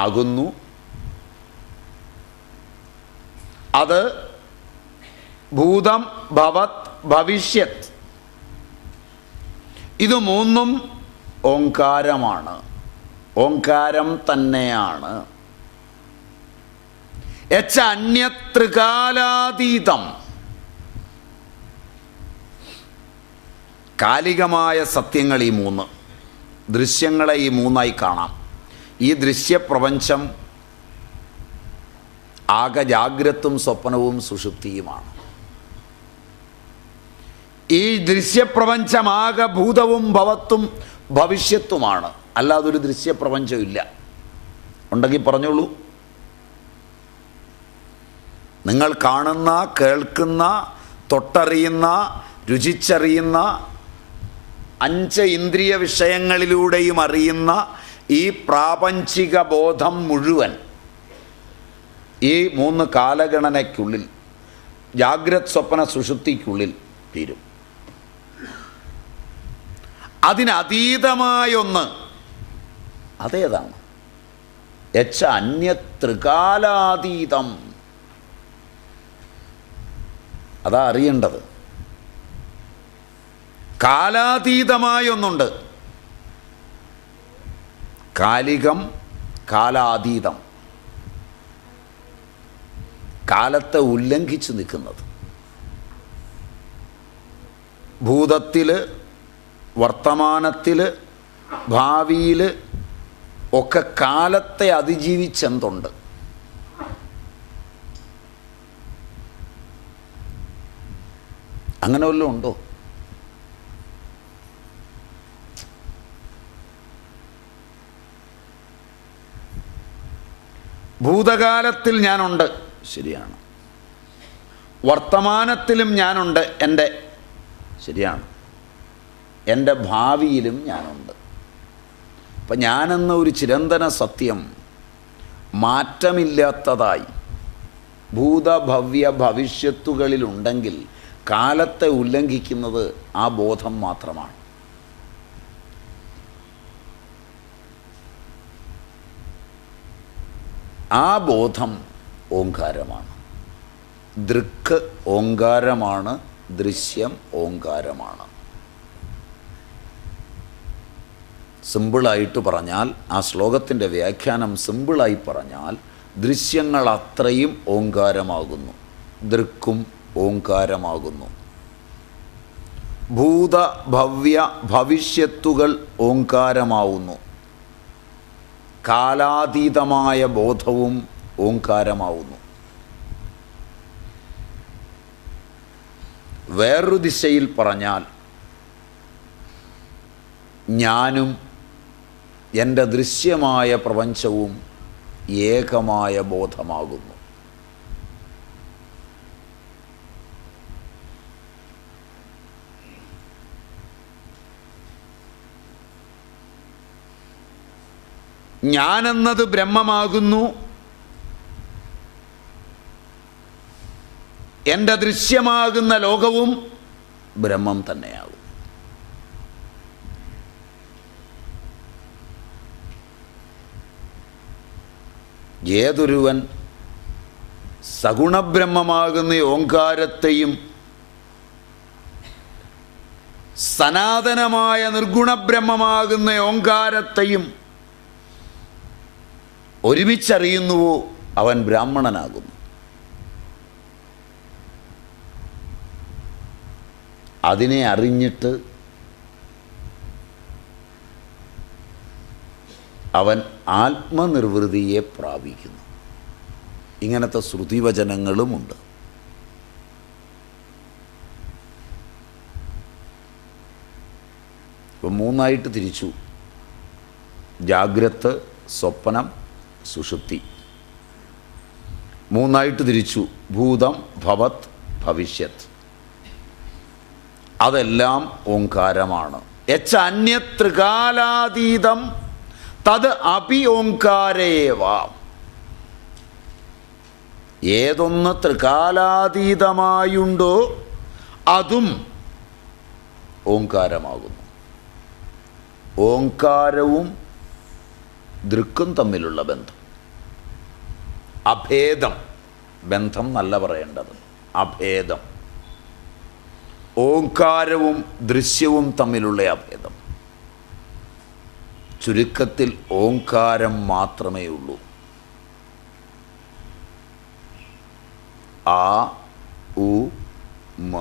ആകുന്നു, അത് ഭൂതം ഭവത് ഭവിഷ്യത്, ഇത് മൂന്നും ഓംകാരമാണ്, ഓംകാരം തന്നെയാണ്. അന്യത്രികാലാതീതം, കാലികമായ സത്യങ്ങൾ ഈ മൂന്ന്, ദൃശ്യങ്ങളെ ഈ മൂന്നായി കാണാം. ഈ ദൃശ്യപ്രപഞ്ചം ആകെ ജാഗ്രത്തും സ്വപ്നവും സുഷുപ്തിയുമാണ്. ഈ ദൃശ്യപ്രപഞ്ചമാകെ ഭൂതവും ഭവത്തും ഭവിഷ്യത്തുമാണ്. അല്ലാതൊരു ദൃശ്യപ്രപഞ്ചമില്ല. ഉണ്ടെങ്കിൽ പറഞ്ഞോളൂ. നിങ്ങൾ കാണുന്ന, കേൾക്കുന്ന, തൊട്ടറിയുന്ന, രുചിച്ചറിയുന്ന 5 ഇന്ദ്രിയ വിഷയങ്ങളിലൂടെയും അറിയുന്ന ഈ പ്രാപഞ്ചിക ബോധം മുഴുവൻ ഈ 3 കാലഗണനയ്ക്കുള്ളിൽ, ജാഗ്രത് സ്വപ്ന സുഷുപ്തിക്കുള്ളിൽ തീരും. അതിനതീതമായൊന്ന്, അതേതാണ്? യച്ച അന്യത്രികാലാതീതം. അതാ അറിയേണ്ടത്. കാലാതീതമായ ഒന്നുണ്ട്. കാലികം, കാലാതീതം. കാലത്തെ ഉല്ലംഘിച്ച് നിൽക്കുന്നത്. ഭൂതത്തിൽ, വർത്തമാനത്തിൽ, ഭാവിയിൽ ഒക്കെ കാലത്തെ അതിജീവിച്ചെന്തുണ്ട്. അങ്ങനെ വല്ലതും ഉണ്ടോ? ഭൂതകാലത്തിൽ ഞാനുണ്ട്, ശരിയാണ്. വർത്തമാനത്തിലും ഞാനുണ്ട്, എൻ്റെ, ശരിയാണ്. എൻ്റെ ഭാവിയിലും ഞാനുണ്ട്. അപ്പം ഞാനെന്ന ഒരു ചിരന്തന സത്യം മാറ്റമില്ലാത്തതായി ഭൂതഭവ്യ ഭവിഷ്യത്തുകളിലുണ്ടെങ്കിൽ കാലത്തെ ഉല്ലംഘിക്കുന്നത് ആ ബോധം മാത്രമാണ്. ആ ബോധം ഓങ്കാരമാണ്. ദൃക്ക് ഓങ്കാരമാണ്, ദൃശ്യം ഓങ്കാരമാണ്. സിമ്പിളായിട്ട് പറഞ്ഞാൽ, ആ ശ്ലോകത്തിൻ്റെ വ്യാഖ്യാനം സിമ്പിളായി പറഞ്ഞാൽ, ദൃശ്യങ്ങൾ അത്രയും ഓങ്കാരമാകുന്നു, ദൃക്കും ഓങ്കാരമാകുന്നു. ഭൂതഭവ്യ ഭവിഷ്യത്തുകൾ ഓങ്കാരമാവുന്നു. കാലാതീതമായ ബോധവും ഓങ്കാരമാവുന്നു. വേറൊരു ദിശയിൽ പറഞ്ഞാൽ, ഞാനും എൻ്റെ ദൃശ്യമായ പ്രപഞ്ചവും ഏകമായ ബോധമാകുന്നു. ഞാനെന്നത് ബ്രഹ്മമാകുന്നു, എൻ്റെ ദൃശ്യമാകുന്ന ലോകവും ബ്രഹ്മം തന്നെയാകും. ഏതൊരുവൻ സഗുണബ്രഹ്മമാകുന്ന ഓങ്കാരത്തെയും സനാതനമായ നിർഗുണബ്രഹ്മമാകുന്ന ഓങ്കാരത്തെയും ഒരുമിച്ചറിയുന്നുവോ അവൻ ബ്രാഹ്മണനാകുന്നു. അതിനെ അറിഞ്ഞിട്ട് അവൻ ആത്മനിർവൃതിയെ പ്രാപിക്കുന്നു. ഇങ്ങനത്തെ ശ്രുതിവചനങ്ങളുമുണ്ട്. ഇപ്പം മൂന്നായിട്ട് തിരിച്ചു: ജാഗ്രത്, സ്വപ്നം, സുഷുപ്തി. മൂന്നായിട്ട് തിരിച്ചു: ഭൂതം, ഭവത്, ഭവിഷ്യത്. അതെല്ലാം ഓങ്കാരമാണ്. യച്ച അന്യത്രികാലാതീതം തത് അപി ഓങ്കാരേവ. ഏതൊന്ന് ത്രികാലാതീതമായുണ്ടോ അതും ഓങ്കാരമാകുന്നു. ഓങ്കാരവും ദൃക്കും തമ്മിലുള്ള ബന്ധം അഭേദം. ബന്ധം നല്ല പറയേണ്ടത്, അഭേദം. ഓങ്കാരവും ദൃശ്യവും തമ്മിലുള്ള അഭേദം. ചുരുക്കത്തിൽ ഓങ്കാരം മാത്രമേ ഉള്ളൂ. ആ, ഉ, മ.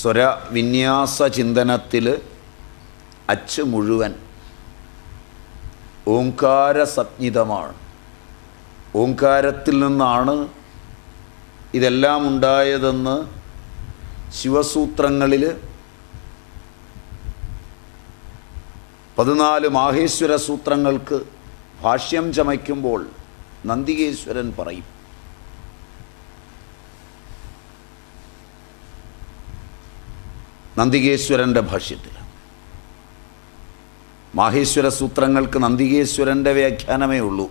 സ്വരവിന്യാസ ചിന്തനത്തിൽ അച്ച് മുഴുവൻ ഓങ്കാരസംജ്ഞിതമാണ്. ഓങ്കാരത്തിൽ നിന്നാണ് ഇതെല്ലാം ഉണ്ടായതെന്ന് ശിവസൂത്രങ്ങളിൽ 14 മാഹേശ്വര സൂത്രങ്ങൾക്ക് ഭാഷ്യം ചമയ്ക്കുമ്പോൾ നന്ദികേശ്വരൻ പറയും. നന്ദികേശ്വരൻ്റെ ഭാഷ്യത്തിൽ മാഹേശ്വര സൂത്രങ്ങൾക്ക് നന്ദികേശ്വരൻ്റെ വ്യാഖ്യാനമേ ഉള്ളൂ.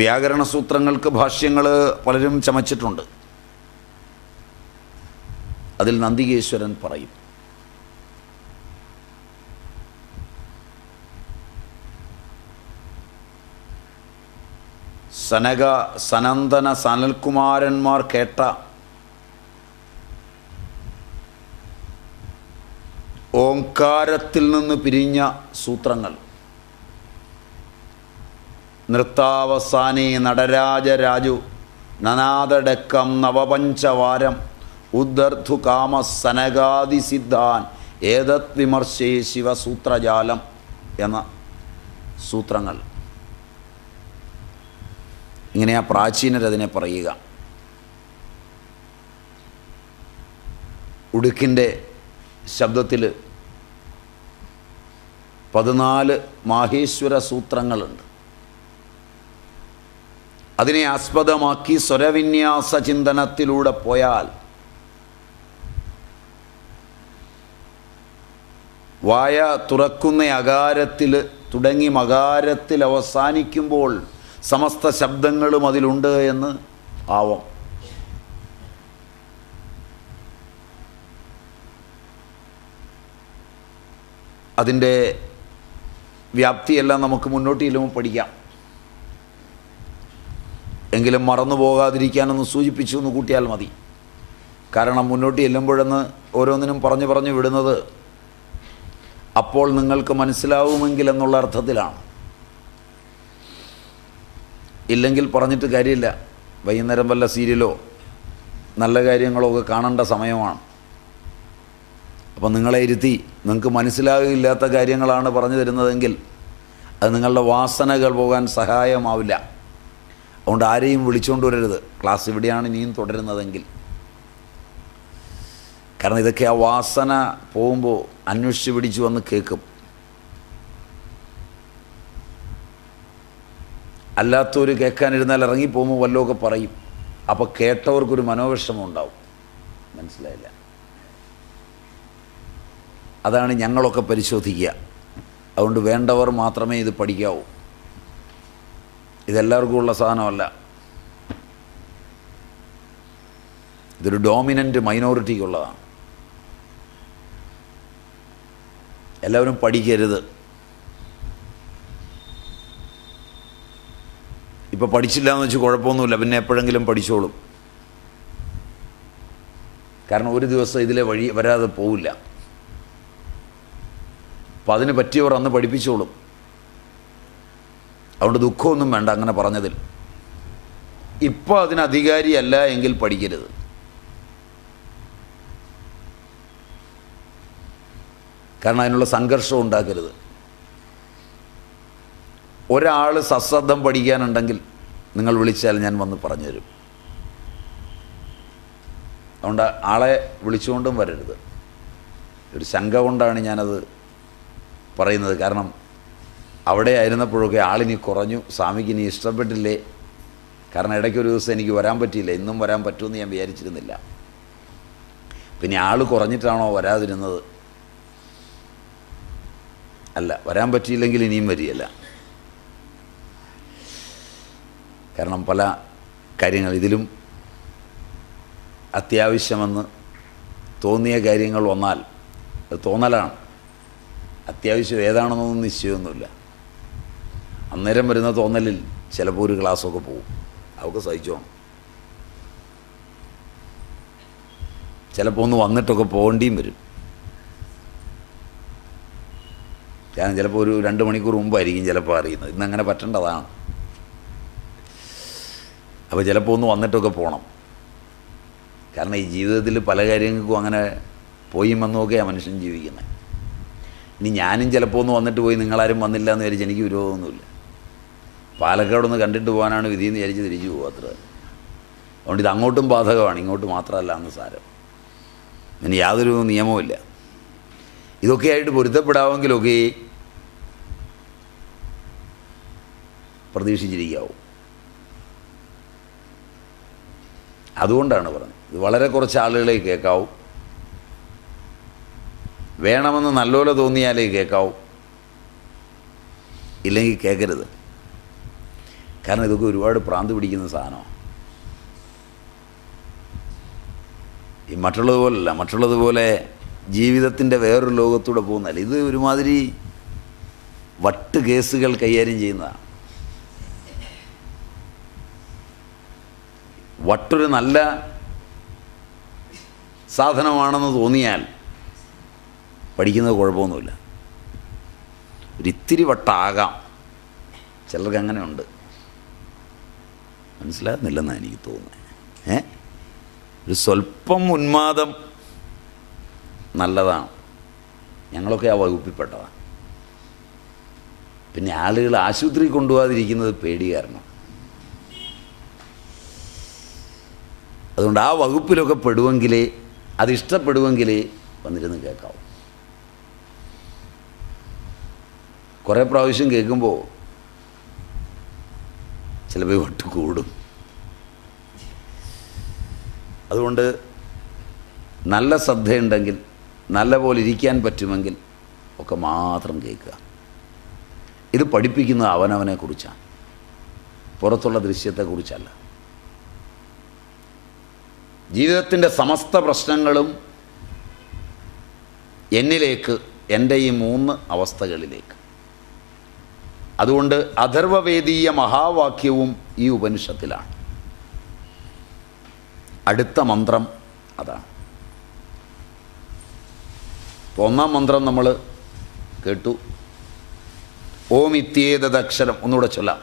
വ്യാകരണ സൂത്രങ്ങൾക്ക് ഭാഷ്യങ്ങൾ പലരും ചമച്ചിട്ടുണ്ട്. അതിൽ നന്ദികേശ്വരൻ പറയും, സനന്ദന സനൽകുമാരന്മാർ കേട്ട ഓംകാരത്തിൽ നിന്ന് പിരിഞ്ഞ സൂത്രങ്ങൾ. നൃത്താവസാനേ നടരാജരാജു നനാദടക്കം നവപഞ്ചവാരം ഉദ്ധർധു കാമ സനകാദിസിദ്ധാൻ ഏതത് വിമർശേ ശിവസൂത്രജാലം എന്ന സൂത്രങ്ങൾ. ഇങ്ങനെയാ പ്രാചീനരതിനെ പറയുക. ഉടുക്കിൻ്റെ ശബ്ദത്തിൽ 14 മാഹേശ്വര സൂത്രങ്ങളുണ്ട്. അതിനെ ആസ്പദമാക്കി സ്വരവിന്യാസ ചിന്തനത്തിലൂടെ പോയാൽ വായ തുറക്കുന്ന അകാരത്തിൽ തുടങ്ങി മകാരത്തിൽ അവസാനിക്കുമ്പോൾ സമസ്ത ശബ്ദങ്ങളും അതിലുണ്ട് എന്ന് ഭാവം. അതിൻ്റെ വ്യാപ്തിയെല്ലാം നമുക്ക് മുന്നോട്ട് ചെല്ലുമ്പോൾ പഠിക്കാം. എങ്കിലും മറന്നു പോകാതിരിക്കാനൊന്ന് സൂചിപ്പിച്ചു എന്ന് കൂട്ടിയാൽ മതി. കാരണം മുന്നോട്ട് ചെല്ലുമ്പോഴെന്ന് ഓരോന്നിനും പറഞ്ഞു വിടുന്നത് അപ്പോൾ നിങ്ങൾക്ക് മനസ്സിലാവുമെങ്കിൽ എന്നുള്ള അർത്ഥത്തിലാണ്. ഇല്ലെങ്കിൽ പറഞ്ഞിട്ട് കാര്യമില്ല. വൈകുന്നേരം വല്ല സീരിയലോ നല്ല കാര്യങ്ങളോ ഒക്കെ കാണേണ്ട സമയമാണ്. അപ്പം നിങ്ങളെ ഇരുത്തി നിങ്ങൾക്ക് മനസ്സിലാകില്ലാത്ത കാര്യങ്ങളാണ് പറഞ്ഞു തരുന്നതെങ്കിൽ അത് നിങ്ങളുടെ വാസനകൾ പോകാൻ സഹായമാവില്ല. അതുകൊണ്ട് ആരെയും വിളിച്ചുകൊണ്ട് വരരുത്. ക്ലാസ് ഇവിടെയാണ് ഇനിയും തുടരുന്നതെങ്കിൽ. കാരണം ഇതൊക്കെ ആ വാസന പോകുമ്പോൾ അന്വേഷിച്ച് പിടിച്ചു വന്ന് കേൾക്കും. അല്ലാത്തവർ കേൾക്കാനിരുന്നാൽ ഇറങ്ങിപ്പോകുമ്പോൾ വല്ലതൊക്കെ പറയും. അപ്പോൾ കേട്ടവർക്കൊരു മനോവിഷമം ഉണ്ടാവും. മനസ്സിലായില്ല? അതാണ് ഞങ്ങളൊക്കെ പരിശോധിക്കുക. അതുകൊണ്ട് വേണ്ടവർ മാത്രമേ ഇത് പഠിക്കാവൂ. ഇതെല്ലാവർക്കും ഉള്ള സാധനമല്ല. ഇതൊരു ഡോമിനൻ്റ് മൈനോറിറ്റിക്കുള്ളതാണ്. എല്ലാവരും പഠിക്കരുത്. ഇപ്പോൾ പഠിച്ചില്ല എന്ന് വെച്ച് കുഴപ്പമൊന്നുമില്ല. പിന്നെ എപ്പോഴെങ്കിലും പഠിച്ചോളും. കാരണം ഒരു ദിവസം ഇതിലെ വഴി വരാതെ പോവില്ല. അപ്പം അതിന് പറ്റിയവർ അന്ന് പഠിപ്പിച്ചോളും. അതുകൊണ്ട് ദുഃഖമൊന്നും വേണ്ട അങ്ങനെ പറഞ്ഞതിൽ. ഇപ്പോൾ അതിന് അധികാരിയല്ല എങ്കിൽ പഠിക്കരുത്. കാരണം അതിനുള്ള സംഘർഷം ഉണ്ടാക്കരുത്. ഒരാൾ സശ്രദ്ധം പഠിക്കാനുണ്ടെങ്കിൽ നിങ്ങൾ വിളിച്ചാൽ ഞാൻ വന്ന് പറഞ്ഞുതരും. അതുകൊണ്ട് ആളെ വിളിച്ചുകൊണ്ടും വരരുത്. ഒരു ശങ്ക കൊണ്ടാണ് ഞാനത് പറയുന്നത്. കാരണം അവിടെ ആയിരുന്നപ്പോഴൊക്കെ ആളിനി കുറഞ്ഞു, സ്വാമിക്ക് ഇനി ഇഷ്ടപ്പെട്ടില്ലേ. കാരണം ഇടയ്ക്കൊരു ദിവസം എനിക്ക് വരാൻ പറ്റിയില്ല. ഇന്നും വരാൻ പറ്റുമെന്ന് ഞാൻ വിചാരിച്ചിരുന്നില്ല. പിന്നെ ആൾ കുറഞ്ഞിട്ടാണോ വരാതിരുന്നത്? അല്ല, വരാൻ പറ്റിയില്ലെങ്കിൽ ഇനിയും വരികയില്ല. കാരണം പല കാര്യങ്ങൾ ഇതിലും അത്യാവശ്യമെന്ന് തോന്നിയ കാര്യങ്ങൾ വന്നാൽ അത് തോന്നലാണ്. അത്യാവശ്യം ഏതാണെന്നൊന്നും നിശ്ചയമൊന്നുമില്ല. അന്നേരം വരുന്ന തോന്നലിൽ ചിലപ്പോൾ ഒരു ക്ലാസ്സൊക്കെ പോകും. അതൊക്കെ സഹിച്ചോണം. ചിലപ്പോൾ ഒന്ന് വന്നിട്ടൊക്കെ പോകേണ്ടിയും വരും. കാരണം ചിലപ്പോൾ ഒരു 2 മണിക്കൂർ മുമ്പായിരിക്കും ചിലപ്പോൾ അറിയുന്നത്. ഇന്നങ്ങനെ പറ്റേണ്ടതാണ്. അപ്പോൾ ചിലപ്പോൾ ഒന്ന് വന്നിട്ടൊക്കെ പോകണം. കാരണം ഈ ജീവിതത്തിൽ പല കാര്യങ്ങൾക്കും അങ്ങനെ പോയി വന്നുമൊക്കെയാണ് മനുഷ്യൻ ജീവിക്കുന്നത്. ഇനി ഞാനും ചിലപ്പോൾ ഒന്ന് വന്നിട്ട് പോയി നിങ്ങളാരും വന്നില്ല എന്ന് വിചാരിച്ച് എനിക്ക് വിരോധമൊന്നുമില്ല. പാലക്കാടൊന്ന് കണ്ടിട്ട് പോകാനാണ് വിധിയെന്ന് വിചാരിച്ച് തിരിച്ചു പോകും. അത്ര. അതുകൊണ്ട് ഇത് അങ്ങോട്ടും ബാധകമാണ്, ഇങ്ങോട്ട് മാത്രമല്ല എന്ന് സാരം. ഇനി യാതൊരു നിയമവുമില്ല. ഇതൊക്കെയായിട്ട് പൊരുത്തപ്പെടാമെങ്കിലൊക്കെ പ്രതീക്ഷിച്ചിരിക്കാവും. അതുകൊണ്ടാണ് പറഞ്ഞത് ഇത് വളരെ കുറച്ച് ആളുകളെ കേൾക്കാവൂ. വേണമെന്ന് നല്ലപോലെ തോന്നിയാലേ കേൾക്കാവൂ. ഇല്ലെങ്കിൽ കേൾക്കരുത്. കാരണം ഇതൊക്കെ ഒരുപാട് ഭ്രാന്ത് പിടിക്കുന്ന സാധനമാണ്. ഈ മറ്റുള്ളതുപോലല്ല. മറ്റുള്ളതുപോലെ ജീവിതത്തിൻ്റെ വേറൊരു ലോകത്തൂടെ പോകുന്നതല്ല. ഇത് ഒരുമാതിരി വട്ട് കേസുകൾ കൈകാര്യം ചെയ്യുന്നതാണ്. വട്ടൊരു നല്ല സാധനമാണെന്ന് തോന്നിയാൽ പഠിക്കുന്നത് കുഴപ്പമൊന്നുമില്ല. ഒരിത്തിരി വട്ടാകാം, ചിലർക്ക് അങ്ങനെ ഉണ്ട്. മനസ്സിലാകുന്നില്ലെന്നാണ് എനിക്ക് തോന്നുന്നത്. ഒരു സ്വല്പം ഉന്മാദം നല്ലതാണ്. ഞങ്ങളൊക്കെ ആ വകുപ്പിൽപ്പെട്ടതാണ്. പിന്നെ ആളുകൾ ആശുപത്രി കൊണ്ടുപോകാതിരിക്കുന്നത് പേടി കാരണം. അതുകൊണ്ട് ആ വകുപ്പിലൊക്കെ പെടുമെങ്കിലേ, അതിഷ്ടപ്പെടുമെങ്കിലേ വന്നിരുന്ന് കേൾക്കാവും. കുറേ പ്രാവശ്യം കേൾക്കുമ്പോൾ ചിലപ്പോൾ വട്ട് കൂടും. അതുകൊണ്ട് നല്ല ശ്രദ്ധയുണ്ടെങ്കിൽ, നല്ല പോലെ ഇരിക്കാൻ പറ്റുമെങ്കിൽ ഒക്കെ മാത്രം കേൾക്കുക. ഇത് പഠിപ്പിക്കുന്നത് അവനവനെക്കുറിച്ചാണ്, പുറത്തുള്ള ദൃശ്യത്തെക്കുറിച്ചല്ല. ജീവിതത്തിൻ്റെ സമസ്ത പ്രശ്നങ്ങളും എന്നിലേക്ക്, എൻ്റെ ഈ 3 അവസ്ഥകളിലേക്ക്. അതുകൊണ്ട് അഥർവവേദീയ മഹാവാക്യവും ഈ ഉപനിഷത്തിലാണ്. അടുത്ത മന്ത്രം അതാണ്. ഇപ്പോൾ 1-ാം മന്ത്രം നമ്മൾ കേട്ടു. ഓം ഇത്യേതദക്ഷരം, ഒന്നുകൂടെ ചൊല്ലാം.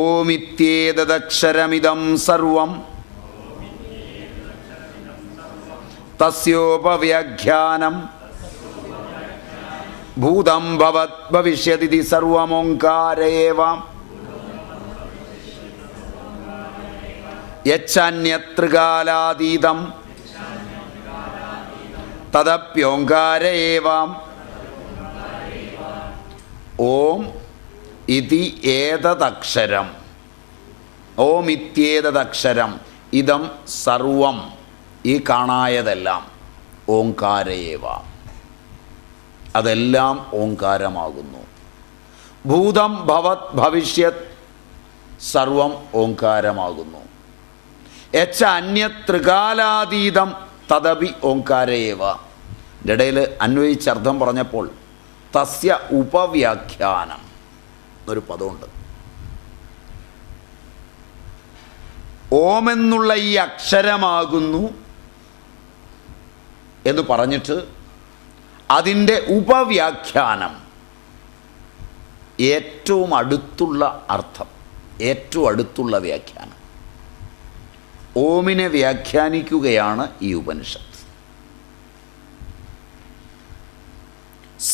ഓം ഇത്യേതദക്ഷരമിദം സർവം തസ്യോപവ്യാഖ്യാനം ഭൂതം ഭവത് ഭവിഷ്യതി സർവമോങ്കാര ഏവ യച്ഛന്യത്രികാലാതീതം തദപ്യോങ്കാര ഏവ. ഓം ഇതി ഏതദക്ഷരം, ഓം ഇത്യേതദക്ഷരം ഇതം സർവം, ഈ കാണായതെല്ലാം, ഓങ്കാരയേവ, അതെല്ലാം ഓങ്കാരമാകുന്നു. ഭൂതം ഭവത് ഭവിഷ്യത്, സർവം ഓങ്കാരമാകുന്നു. യച്ച അന്യത്രികാലാതീതം തദപി ഓങ്കാരയേവ. ഇടയിൽ അന്വയിച്ചർത്ഥം പറഞ്ഞപ്പോൾ തസ്യ ഉപവ്യാഖ്യാനം എന്നൊരു പദമുണ്ട്. ഓമെന്നുള്ള ഈ അക്ഷരമാകുന്നു എന്ന് പറഞ്ഞിട്ട് അതിൻ്റെ ഉപവ്യാഖ്യാനം, ഏറ്റവും അടുത്തുള്ള അർത്ഥം, ഏറ്റവും അടുത്തുള്ള വ്യാഖ്യാനം, ഓമിനെ വ്യാഖ്യാനിക്കുകയാണ് ഈ ഉപനിഷത്ത്.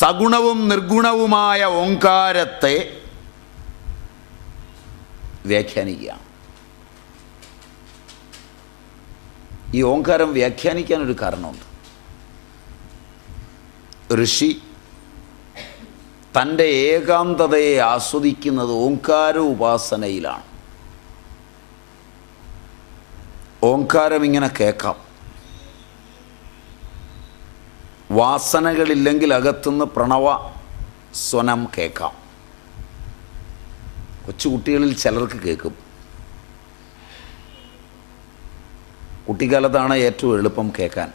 സഗുണവും നിർഗുണവുമായ ഓങ്കാരത്തെ വ്യാഖ്യാനിക്കുകയാണ്. ഈ ഓങ്കാരം വ്യാഖ്യാനിക്കാനൊരു കാരണമുണ്ട്. ഋഷി തൻ്റെ ഏകാന്തതയെ ആസ്വദിക്കുന്നത് ഓങ്കാര ഉപാസനയിലാണ്. ഓങ്കാരം ഇങ്ങനെ കേൾക്കാം. വാസനകളില്ലെങ്കിൽ അകത്തുനിന്ന് പ്രണവ സ്വനം കേൾക്കാം. കൊച്ചുകുട്ടികളിൽ ചിലർക്ക് കേൾക്കും. കുട്ടിക്കാലത്താണ് ഏറ്റവും എളുപ്പം കേൾക്കാൻ.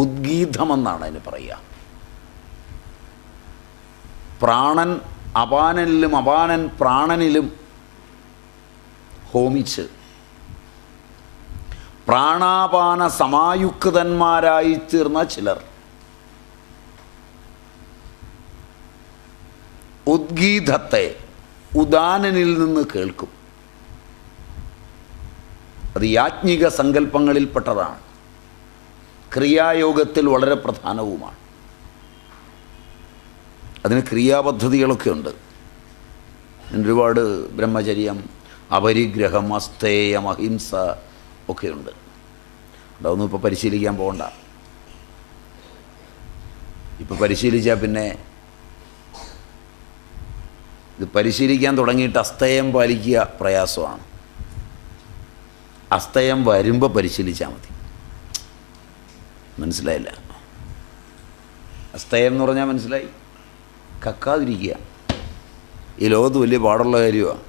ഉദ്ഗീതമെന്നാണ് അതിന് പറയുക. പ്രാണൻ അപാനനിലും അപാനൻ പ്രാണനിലും ഹോമിച്ച് പ്രാണാപാന സമായുക്തന്മാരായി തീർന്ന ചിലർ ഉദ്ഗീതത്തെ ഉദാനനിൽ നിന്ന് കേൾക്കും. അത് യാജ്ഞിക സങ്കല്പങ്ങളിൽപ്പെട്ടതാണ്. ക്രിയായോഗത്തിൽ വളരെ പ്രധാനവുമാണ്. അതിന് ക്രിയാപദ്ധതികളൊക്കെ ഉണ്ട്. ഒരുപാട് ബ്രഹ്മചര്യം, അപരിഗ്രഹം, അസ്തേയം, അഹിംസ ഒക്കെയുണ്ട്. അതൊന്നും ഇപ്പോൾ പരിശീലിക്കാൻ പോകണ്ട. ഇപ്പോൾ പരിശീലിച്ചാൽ പിന്നെ ഇത് പരിശീലിക്കാൻ തുടങ്ങിയിട്ട് അസ്തേയം പാലിക്കുക പ്രയാസമാണ്. അസ്തയം വരുമ്പോൾ പരിശീലിച്ചാൽ മതി. മനസ്സിലായില്ല? അസ്തയം എന്ന് പറഞ്ഞാൽ മനസ്സിലായി? കക്കാതിരിക്കുക. ഈ ലോകത്ത് വലിയ പാടുള്ള കാര്യമാണ്.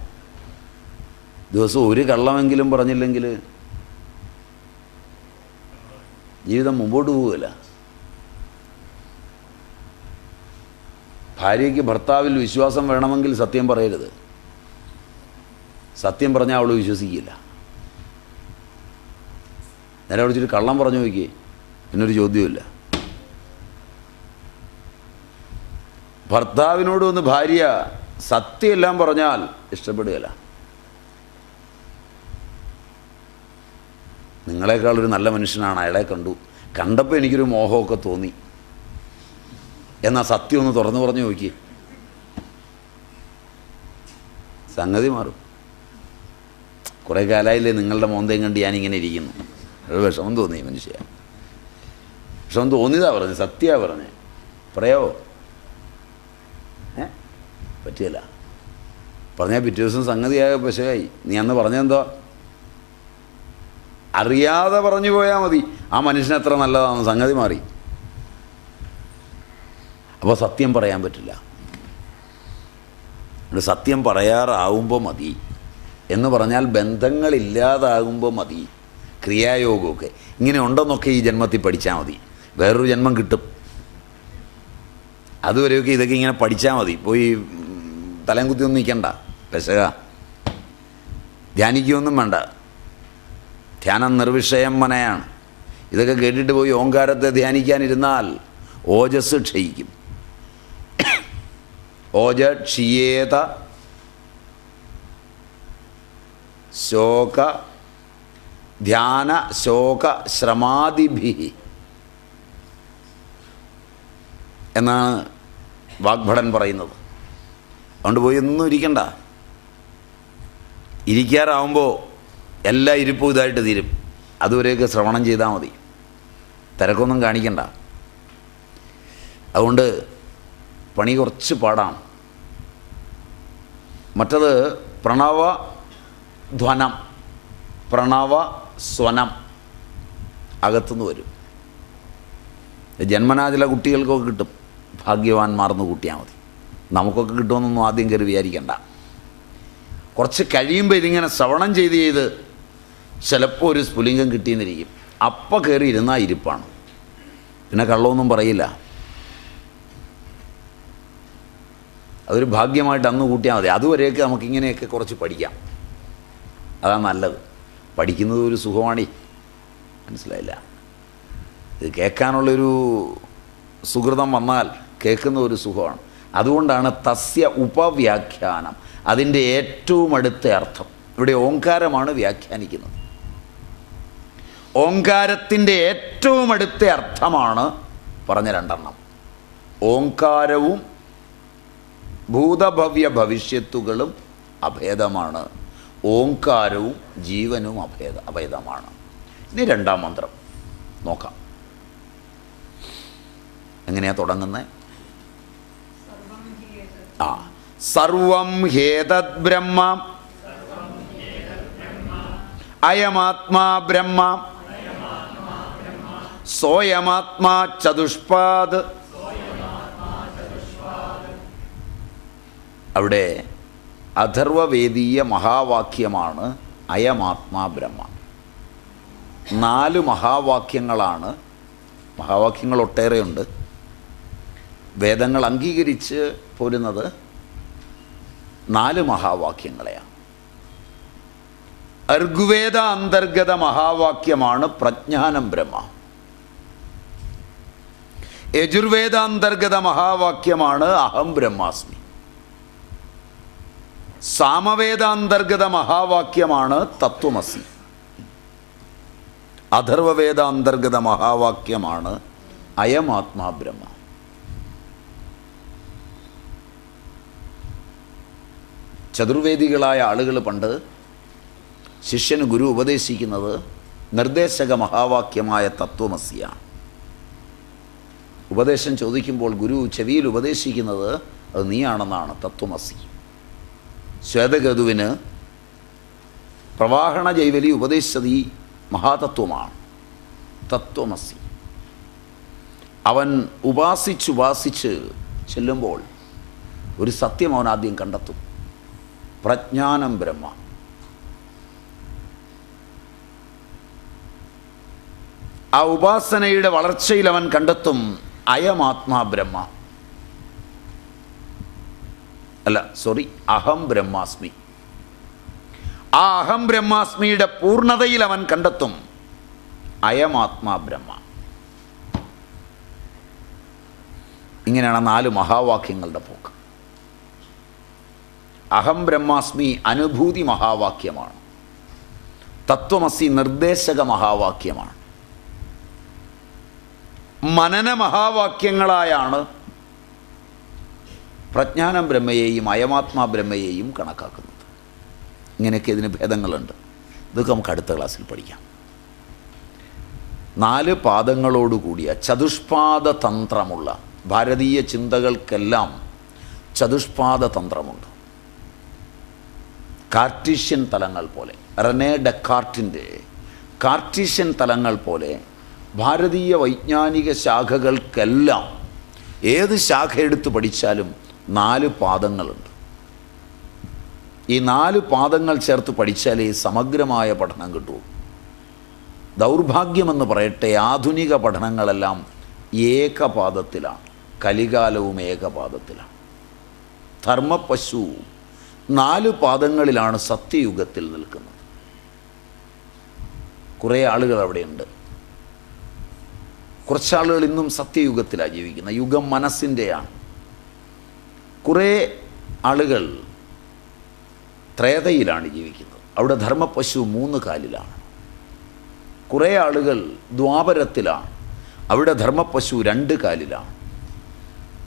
ദിവസം ഒരു കള്ളമെങ്കിലും പറഞ്ഞില്ലെങ്കിൽ ജീവിതം മുമ്പോട്ട് പോവുകയില്ല. ഭാര്യയ്ക്ക് ഭർത്താവിൽ വിശ്വാസം വേണമെങ്കിൽ സത്യം പറയരുത്. സത്യം പറഞ്ഞാൽ അവൾ വിശ്വസിക്കില്ല. നേരെ വിളിച്ചിട്ട് കള്ളം പറഞ്ഞു നോക്കിയേ, എന്നൊരു ചോദ്യമില്ല. ഭർത്താവിനോട് വന്ന് ഭാര്യ സത്യമെല്ലാം പറഞ്ഞാൽ ഇഷ്ടപ്പെടുകയില്ല. നിങ്ങളെക്കാളൊരു നല്ല മനുഷ്യനാണ്, അയാളെ കണ്ടപ്പോൾ എനിക്കൊരു മോഹമൊക്കെ തോന്നി, എന്നാൽ സത്യം ഒന്ന് തുറന്നു പറഞ്ഞു നോക്കി, സംഗതി മാറും. കുറേ കാലമായില്ലേ നിങ്ങളുടെ മോന്തയും കണ്ട് ഞാനിങ്ങനെ ഇരിക്കുന്നു. ഒരു വിഷമം തോന്നി മനുഷ്യ, വിഷമം തോന്നിയതാ പറഞ്ഞത്, സത്യമാണ് പറഞ്ഞത്. പറയാവോ? പറ്റിയല്ല. പറഞ്ഞാൽ പിറ്റേ ദിവസം സംഗതിയായ പശയായി. നീ അന്ന് പറഞ്ഞെന്തോ അറിയാതെ പറഞ്ഞു പോയാൽ മതി, ആ മനുഷ്യൻ എത്ര നല്ലതാണെന്ന് സംഗതി മാറി. അപ്പോൾ സത്യം പറയാൻ പറ്റില്ല. സത്യം പറയാറാവുമ്പോൾ മതി എന്ന് പറഞ്ഞാൽ ബന്ധങ്ങളില്ലാതാകുമ്പോൾ മതി. ക്രിയായോഗമൊക്കെ ഇങ്ങനെ ഉണ്ടെന്നൊക്കെ ഈ ജന്മത്തിൽ പഠിച്ചാൽ മതി, വേറൊരു ജന്മം കിട്ടും. അതുവരെയൊക്കെ ഇതൊക്കെ ഇങ്ങനെ പഠിച്ചാൽ മതി. പോയി തലയും കുത്തിയൊന്നും നിൽക്കണ്ട, പെശക ധ്യാനിക്കുകയൊന്നും വേണ്ട. ധ്യാനം നിർവിഷയം മനയാണ്. ഇതൊക്കെ കേട്ടിട്ട് പോയി ഓങ്കാരത്തെ ധ്യാനിക്കാനിരുന്നാൽ ഓജസ് ക്ഷയിക്കും. ഓജ ക്ഷിയേത ശോക ധ്യാന ശോക ശ്രമാദിഭി എന്നാണ് വാഗ്ഭടൻ പറയുന്നത്. അതുകൊണ്ട് പോയി ഒന്നും ഇരിക്കണ്ട. ഇരിക്കാറാവുമ്പോൾ എല്ലാ ഇരിപ്പും ഇതായിട്ട് തീരും. അതുവരെയൊക്കെ ശ്രവണം ചെയ്താൽ മതി, തിരക്കൊന്നും കാണിക്കണ്ട. അതുകൊണ്ട് പണി കുറച്ച് പാടാണ്. മറ്റത് പ്രണവധ്വനം, പ്രണവസ്വനം അകത്തുനിന്ന് വരും. ജന്മനാ ചില കുട്ടികൾക്കൊക്കെ കിട്ടും, ഭാഗ്യവാന്മാർന്ന് കൂട്ടിയാൽ മതി. നമുക്കൊക്കെ കിട്ടുമെന്നൊന്നും ആദ്യം കയറി വിചാരിക്കണ്ട. കുറച്ച് കഴിയുമ്പോൾ ഇതിങ്ങനെ ശ്രവണം ചെയ്ത് ചിലപ്പോൾ ഒരു സ്ഫുലിംഗം കിട്ടിയെന്നിരിക്കും. അപ്പം കയറി ഇരുന്നാൽ ഇരിപ്പാണ്, പിന്നെ കള്ളമൊന്നും പറയില്ല. അതൊരു ഭാഗ്യമായിട്ട് അന്ന് കൂട്ടിയാൽ മതി. അതുവരെയൊക്കെ നമുക്കിങ്ങനെയൊക്കെ കുറച്ച് പഠിക്കാം, അതാണ് നല്ലത്. പഠിക്കുന്നത് ഒരു സുഖമാണി, മനസ്സിലായില്ല? ഇത് കേൾക്കാനുള്ളൊരു സുഹൃതം വന്നാൽ കേൾക്കുന്ന ഒരു സുഖമാണ്. അതുകൊണ്ടാണ് തസ്യ ഉപവ്യാഖ്യാനം, അതിൻ്റെ ഏറ്റവും അടുത്ത അർത്ഥം. ഇവിടെ ഓങ്കാരമാണ് വ്യാഖ്യാനിക്കുന്നത്. ഓങ്കാരത്തിൻ്റെ ഏറ്റവും അടുത്ത അർത്ഥമാണ് പറഞ്ഞ രണ്ടെണ്ണം. ഓങ്കാരവും ഭൂതഭവ്യ ഭവിഷ്യത്തുകളും അഭേദമാണ്, ഓങ്കാരവും ജീവനും അഭേദമാണ്. ഇനി രണ്ടാം മന്ത്രം നോക്കാം. എങ്ങനെയാ തുടങ്ങുന്നത്? സർവം ഹേതദ് ബ്രഹ്മ അയമാത്മാ ബ്രഹ്മ സോയമാത്മാ ചതുഷ്പാദ്. അവിടെ അഥർവവേദീയ മഹാവാക്യമാണ് അയമാത്മാ ബ്രഹ്മ. 4 മഹാവാക്യങ്ങളാണ്. മഹാവാക്യങ്ങൾ ഒട്ടേറെയുണ്ട്. വേദങ്ങൾ അംഗീകരിച്ച് പോരുന്നത് 4 മഹാവാക്യങ്ങളെയാണ്. ഋഗ്വേദ അന്തർഗത മഹാവാക്യമാണ് പ്രജ്ഞാനം ബ്രഹ്മ. യജുർവേദ അന്തർഗത മഹാവാക്യമാണ് അഹം ബ്രഹ്മാസ്മി. സാമവേദ അന്തർഗത മഹാവാക്യമാണ് തത്വമസി. അഥർവവേദ അന്തർഗത മഹാവാക്യമാണ് അയമാത്മാ ബ്രഹ്മ. ചതുർവേദികളായ ആളുകൾ പണ്ട് ശിഷ്യന് ഗുരു ഉപദേശിക്കുന്നത് നിർദ്ദേശക മഹാവാക്യമായ തത്വമസിയാണ്. ഉപദേശം ചോദിക്കുമ്പോൾ ഗുരു ചെവിയിൽ ഉപദേശിക്കുന്നത് അത് നീയാണെന്നാണ്, തത്വമസി. ശ്വേതകേതുവിന് പ്രവാഹണ ജൈവലി ഉപദേശിച്ചത് ഈ മഹാതത്വമാണ്, തത്വമസി. അവൻ ഉപാസിച്ച് ചെല്ലുമ്പോൾ ഒരു സത്യം അവൻ ആദ്യം കണ്ടെത്തും, പ്രജ്ഞാനം ബ്രഹ്മ. ആ ഉപാസനയുടെ വളർച്ചയിൽ അവൻ കണ്ടെത്തും അയമാത്മാ ബ്രഹ്മ. അഹം ബ്രഹ്മാസ്മി. ആ അഹം ബ്രഹ്മാസ്മിയുടെ പൂർണ്ണതയിൽ അവൻ കണ്ടെത്തും അയമാത്മാ ബ്രഹ്മ. ഇങ്ങനെയാണ് 4 മഹാവാക്യങ്ങളുടെ പോക്ക്. അഹം ബ്രഹ്മാസ്മി അനുഭൂതി മഹാവാക്യമാണ്. തത്വമസി നിർദ്ദേശക മഹാവാക്യമാണ്. മനന മഹാവാക്യങ്ങളായാണ് പ്രജ്ഞാനം ബ്രഹ്മയെയും അയമാത്മാ ബ്രഹ്മയെയും കണക്കാക്കുന്നത്. ഇങ്ങനെയൊക്കെ ഇതിന് ഭേദങ്ങളുണ്ട്. ഇതൊക്കെ നമുക്ക് അടുത്ത ക്ലാസ്സിൽ പഠിക്കാം. 4 പാദങ്ങളോടുകൂടിയ ചതുഷ്പാദ തന്ത്രമുള്ള ഭാരതീയ ചിന്തകൾക്കെല്ലാം ചതുഷ്പാദ തന്ത്രമുണ്ട്. കാർട്ടീഷ്യൻ തലങ്ങൾ പോലെ, റെനെ ഡെക്കാർട്ടിൻ്റെ കാർട്ടീഷ്യൻ തലങ്ങൾ പോലെ ഭാരതീയ വൈജ്ഞാനിക ശാഖകൾക്കെല്ലാം ഏത് ശാഖ എടുത്ത് പഠിച്ചാലും 4 പാദങ്ങളുണ്ട്. ഈ 4 പാദങ്ങൾ ചേർത്ത് പഠിച്ചാലേ സമഗ്രമായ പഠനം കിട്ടൂ. ദൗർഭാഗ്യമെന്ന് പറയട്ടെ, ആധുനിക പഠനങ്ങളെല്ലാം ഏകപാദത്തിലാണ്. കലികാലവും ഏകപാദത്തിലാണ്. ധർമ്മപശു 4 പാദങ്ങളിലാണ് സത്യയുഗത്തിൽ നിൽക്കുന്നത്. കുറേ ആളുകൾ അവിടെയുണ്ട്. കുറച്ചാളുകൾ ഇന്നും സത്യയുഗത്തിലാണ് ജീവിക്കുന്നത്. യുഗം മനസ്സിൻ്റെയാണ്. കുറേ ആളുകൾ ത്രേതയിലാണ് ജീവിക്കുന്നത്. അവിടെ ധർമ്മപശു 3 കാലിലാണ്. കുറേ ആളുകൾ ദ്വാപരത്തിലാണ്. അവിടെ ധർമ്മപശു 2 കാലിലാണ്.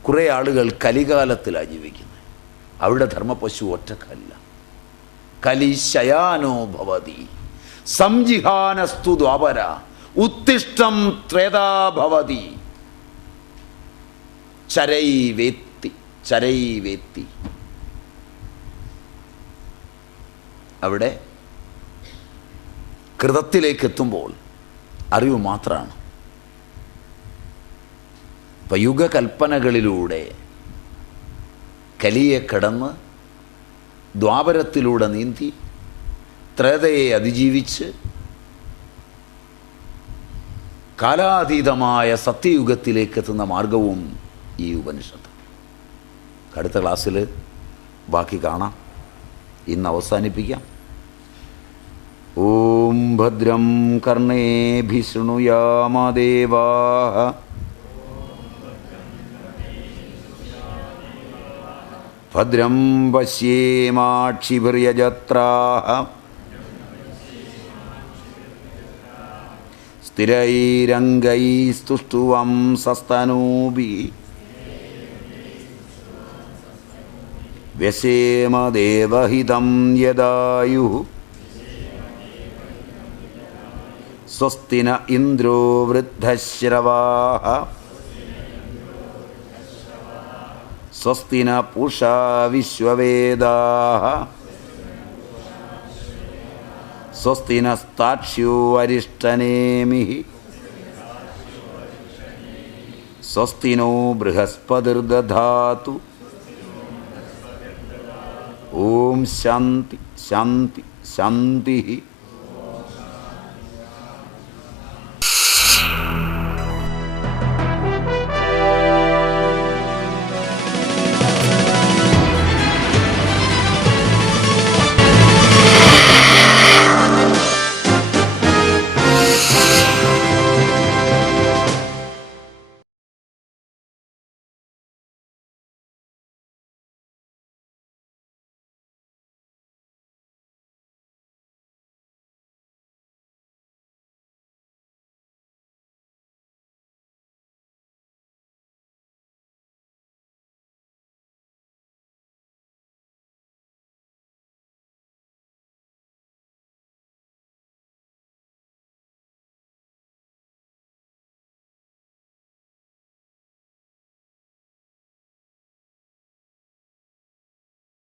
കുറേ ആളുകൾ കലികാലത്തിലാണ് ജീവിക്കുന്നത്. അവിടെ ധർമ്മപശു 1 കാലിലാണ്. കലി ശയാനോ ഭവതി സംജിഹാനസ്തു ദ്വാപര ഉത്തിഷ്ടം ത്രേതാ ഭവതി ചരൈവേത്തി ചരൈവേത്തി. അവിടെ കൃതത്തിലേക്ക് എത്തുമ്പോൾ അറിവ് മാത്രമാണ്. ഇപ്പം യുഗകൽപ്പനകളിലൂടെ കലിയെ കടന്ന് ദ്വാപരത്തിലൂടെ നീന്തി ത്രേതയെ അതിജീവിച്ച് കാലാതീതമായ സത്യയുഗത്തിലേക്ക് എത്തുന്ന മാർഗവും ഈ ഉപനിഷത്ത്. അടുത്ത ക്ലാസ്സിൽ ബാക്കി കാണാം. ഇന്ന് അവസാനിപ്പിക്കാം. ഓം ഭദ്രം കർണേഭിഃ ശൃണുയാമദേവാഃ ഭദ്രം പശ്യേമാക്ഷിഭിർയജത്രാഃ സ്ഥിരൈരംഗൈസ്തുഷ്ടുവം സസ്തനൂഭിഃ വ്യശേമദേവഹിതം യദായുഃ സ്വസ്തി ന ഇന്ദ്രോ വൃദ്ധശ്രവാഃ സ്വസ്തി ന പൂഷാ വിശ്വവേദാഃ സ്വസ്തി നസ്താക്ഷ്യോ അരിഷ്ടനേമിഃ സ്വസ്തി നോ ബൃഹസ്പതിർദധാതു. ഓം ശാന്തി ശാന്തി ശാന്തി.